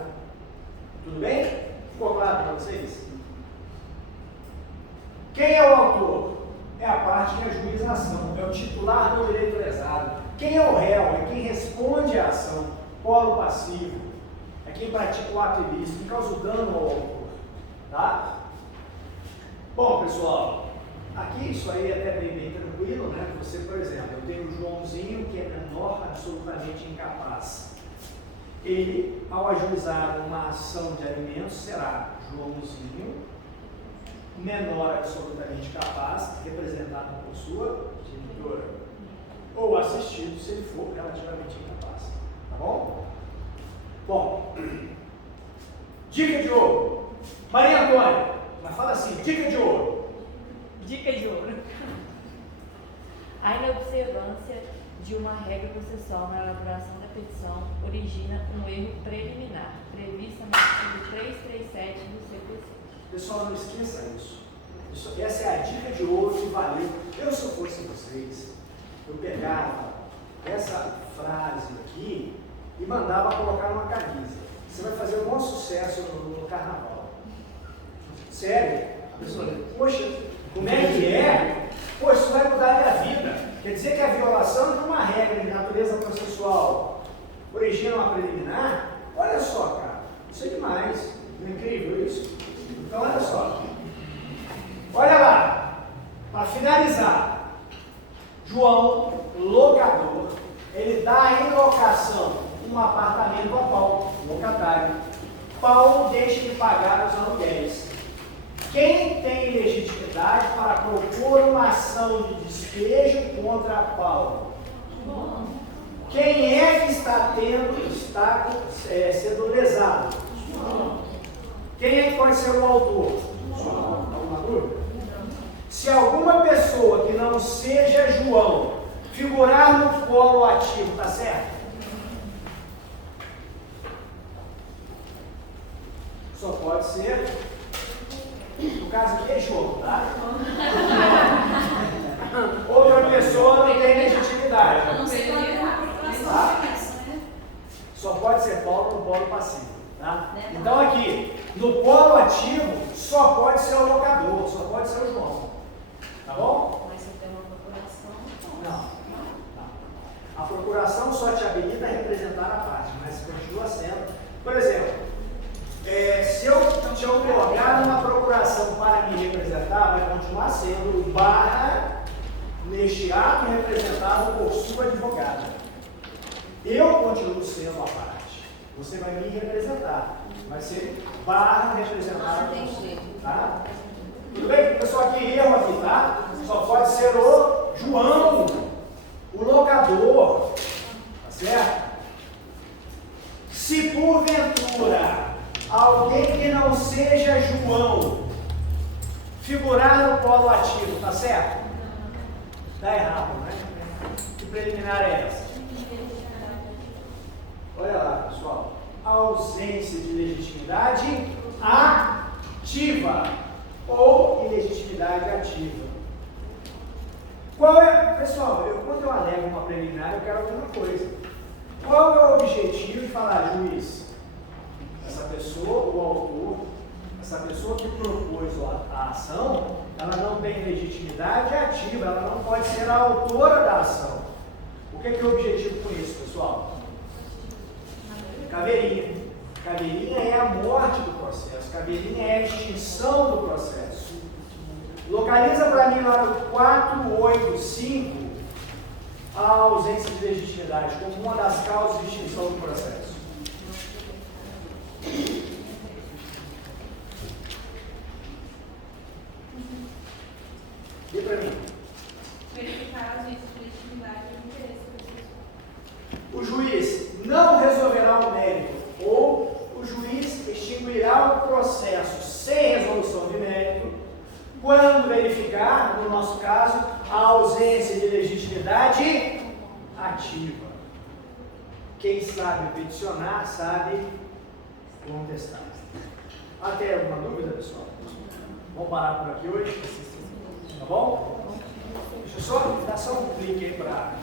Tudo bem? Ficou claro para vocês? Quem é o autor? É a parte que ajuiza a ação, é o titular do direito lesado. Quem é o réu? É quem responde à ação, polo passivo. É quem pratica o ato ilícito, que causa o dano ao autor. Tá? Bom, pessoal, aqui isso aí é até bem tranquilo, né? Você, por exemplo, eu tenho o Joãozinho, que é menor, absolutamente incapaz. Ele, ao ajuizar uma ação de alimentos, será Joãozinho, menor absolutamente capaz, representado por sua genitora, ou assistido se ele for relativamente incapaz. Tá bom? Bom, dica de ouro. Maria Antônia, mas fala assim, dica de ouro. Dica de ouro. A inobservância de uma regra processual na elaboração da petição origina um erro preliminar, previsto no artigo 337 do CPC. Pessoal, não esqueça isso. Essa é a dica de ouro que valeu. Eu, se eu fosse vocês, eu pegava essa frase aqui e mandava colocar numa camisa. Você vai fazer um bom sucesso no carnaval. Sério? A pessoa diz, poxa, como é que é? Poxa, isso vai mudar a minha vida. Quer dizer que a violação de uma regra de natureza processual origina uma preliminar? Olha só, cara, isso é demais. Não é incrível isso? Então, olha só. Olha lá, para finalizar, João, locador, ele dá em locação um apartamento a Paulo, locatário. Paulo deixa de pagar os aluguéis. Quem tem legitimidade para propor uma ação de despejo contra Paulo? Quem é que está sendo lesado? Quem é que pode ser o autor? Alguma dúvida? Se alguma pessoa que não seja João figurar no polo ativo, tá certo? Só pode ser, no caso aqui é João, tá? Outra pessoa não tem legitimidade. Tá? Só pode ser Paulo no polo passivo. Tá? Então aqui, no polo ativo, só pode ser o locador, só pode ser o João. Tá bom? Mas se tem uma procuração, Não. A procuração só te habilita a representar a parte, mas continua sendo. Por exemplo, se eu te colocar numa procuração para me representar, vai continuar sendo o barra neste ato representado por sua advogada. Eu continuo sendo a parte. Você vai me representar. Vai ser barra representado por você. Tá? Tudo bem? Pessoal, aqui erro aqui, tá? Só pode ser o João, o locador. Tá certo? Se porventura alguém que não seja João figurar no polo ativo, tá certo? Tá errado, né? Que preliminar é essa? Olha lá, pessoal. Ausência de legitimidade ativa ou ilegitimidade ativa. Qual é, pessoal, quando eu alego uma preliminar, eu quero alguma coisa. Qual é o objetivo de falar, juiz? Essa pessoa, o autor, essa pessoa que propôs a ação, ela não tem legitimidade ativa, ela não pode ser a autora da ação. O que é o objetivo com isso, pessoal? Caveirinha. Cabelinha é a morte do processo, cabelinha é a extinção do processo. Localiza para mim lá no 485 a ausência de legitimidade como uma das causas de extinção do processo. Diga para mim. Verificar a ausência de legitimidade e interesse processual. O juiz não resolverá o mérito ou o juiz extinguirá o processo sem resolução de mérito quando verificar, no nosso caso, a ausência de legitimidade ativa. Quem sabe peticionar, sabe contestar. Até alguma dúvida, pessoal? Vamos parar por aqui hoje? Tá bom? Deixa eu só dar um clique aí para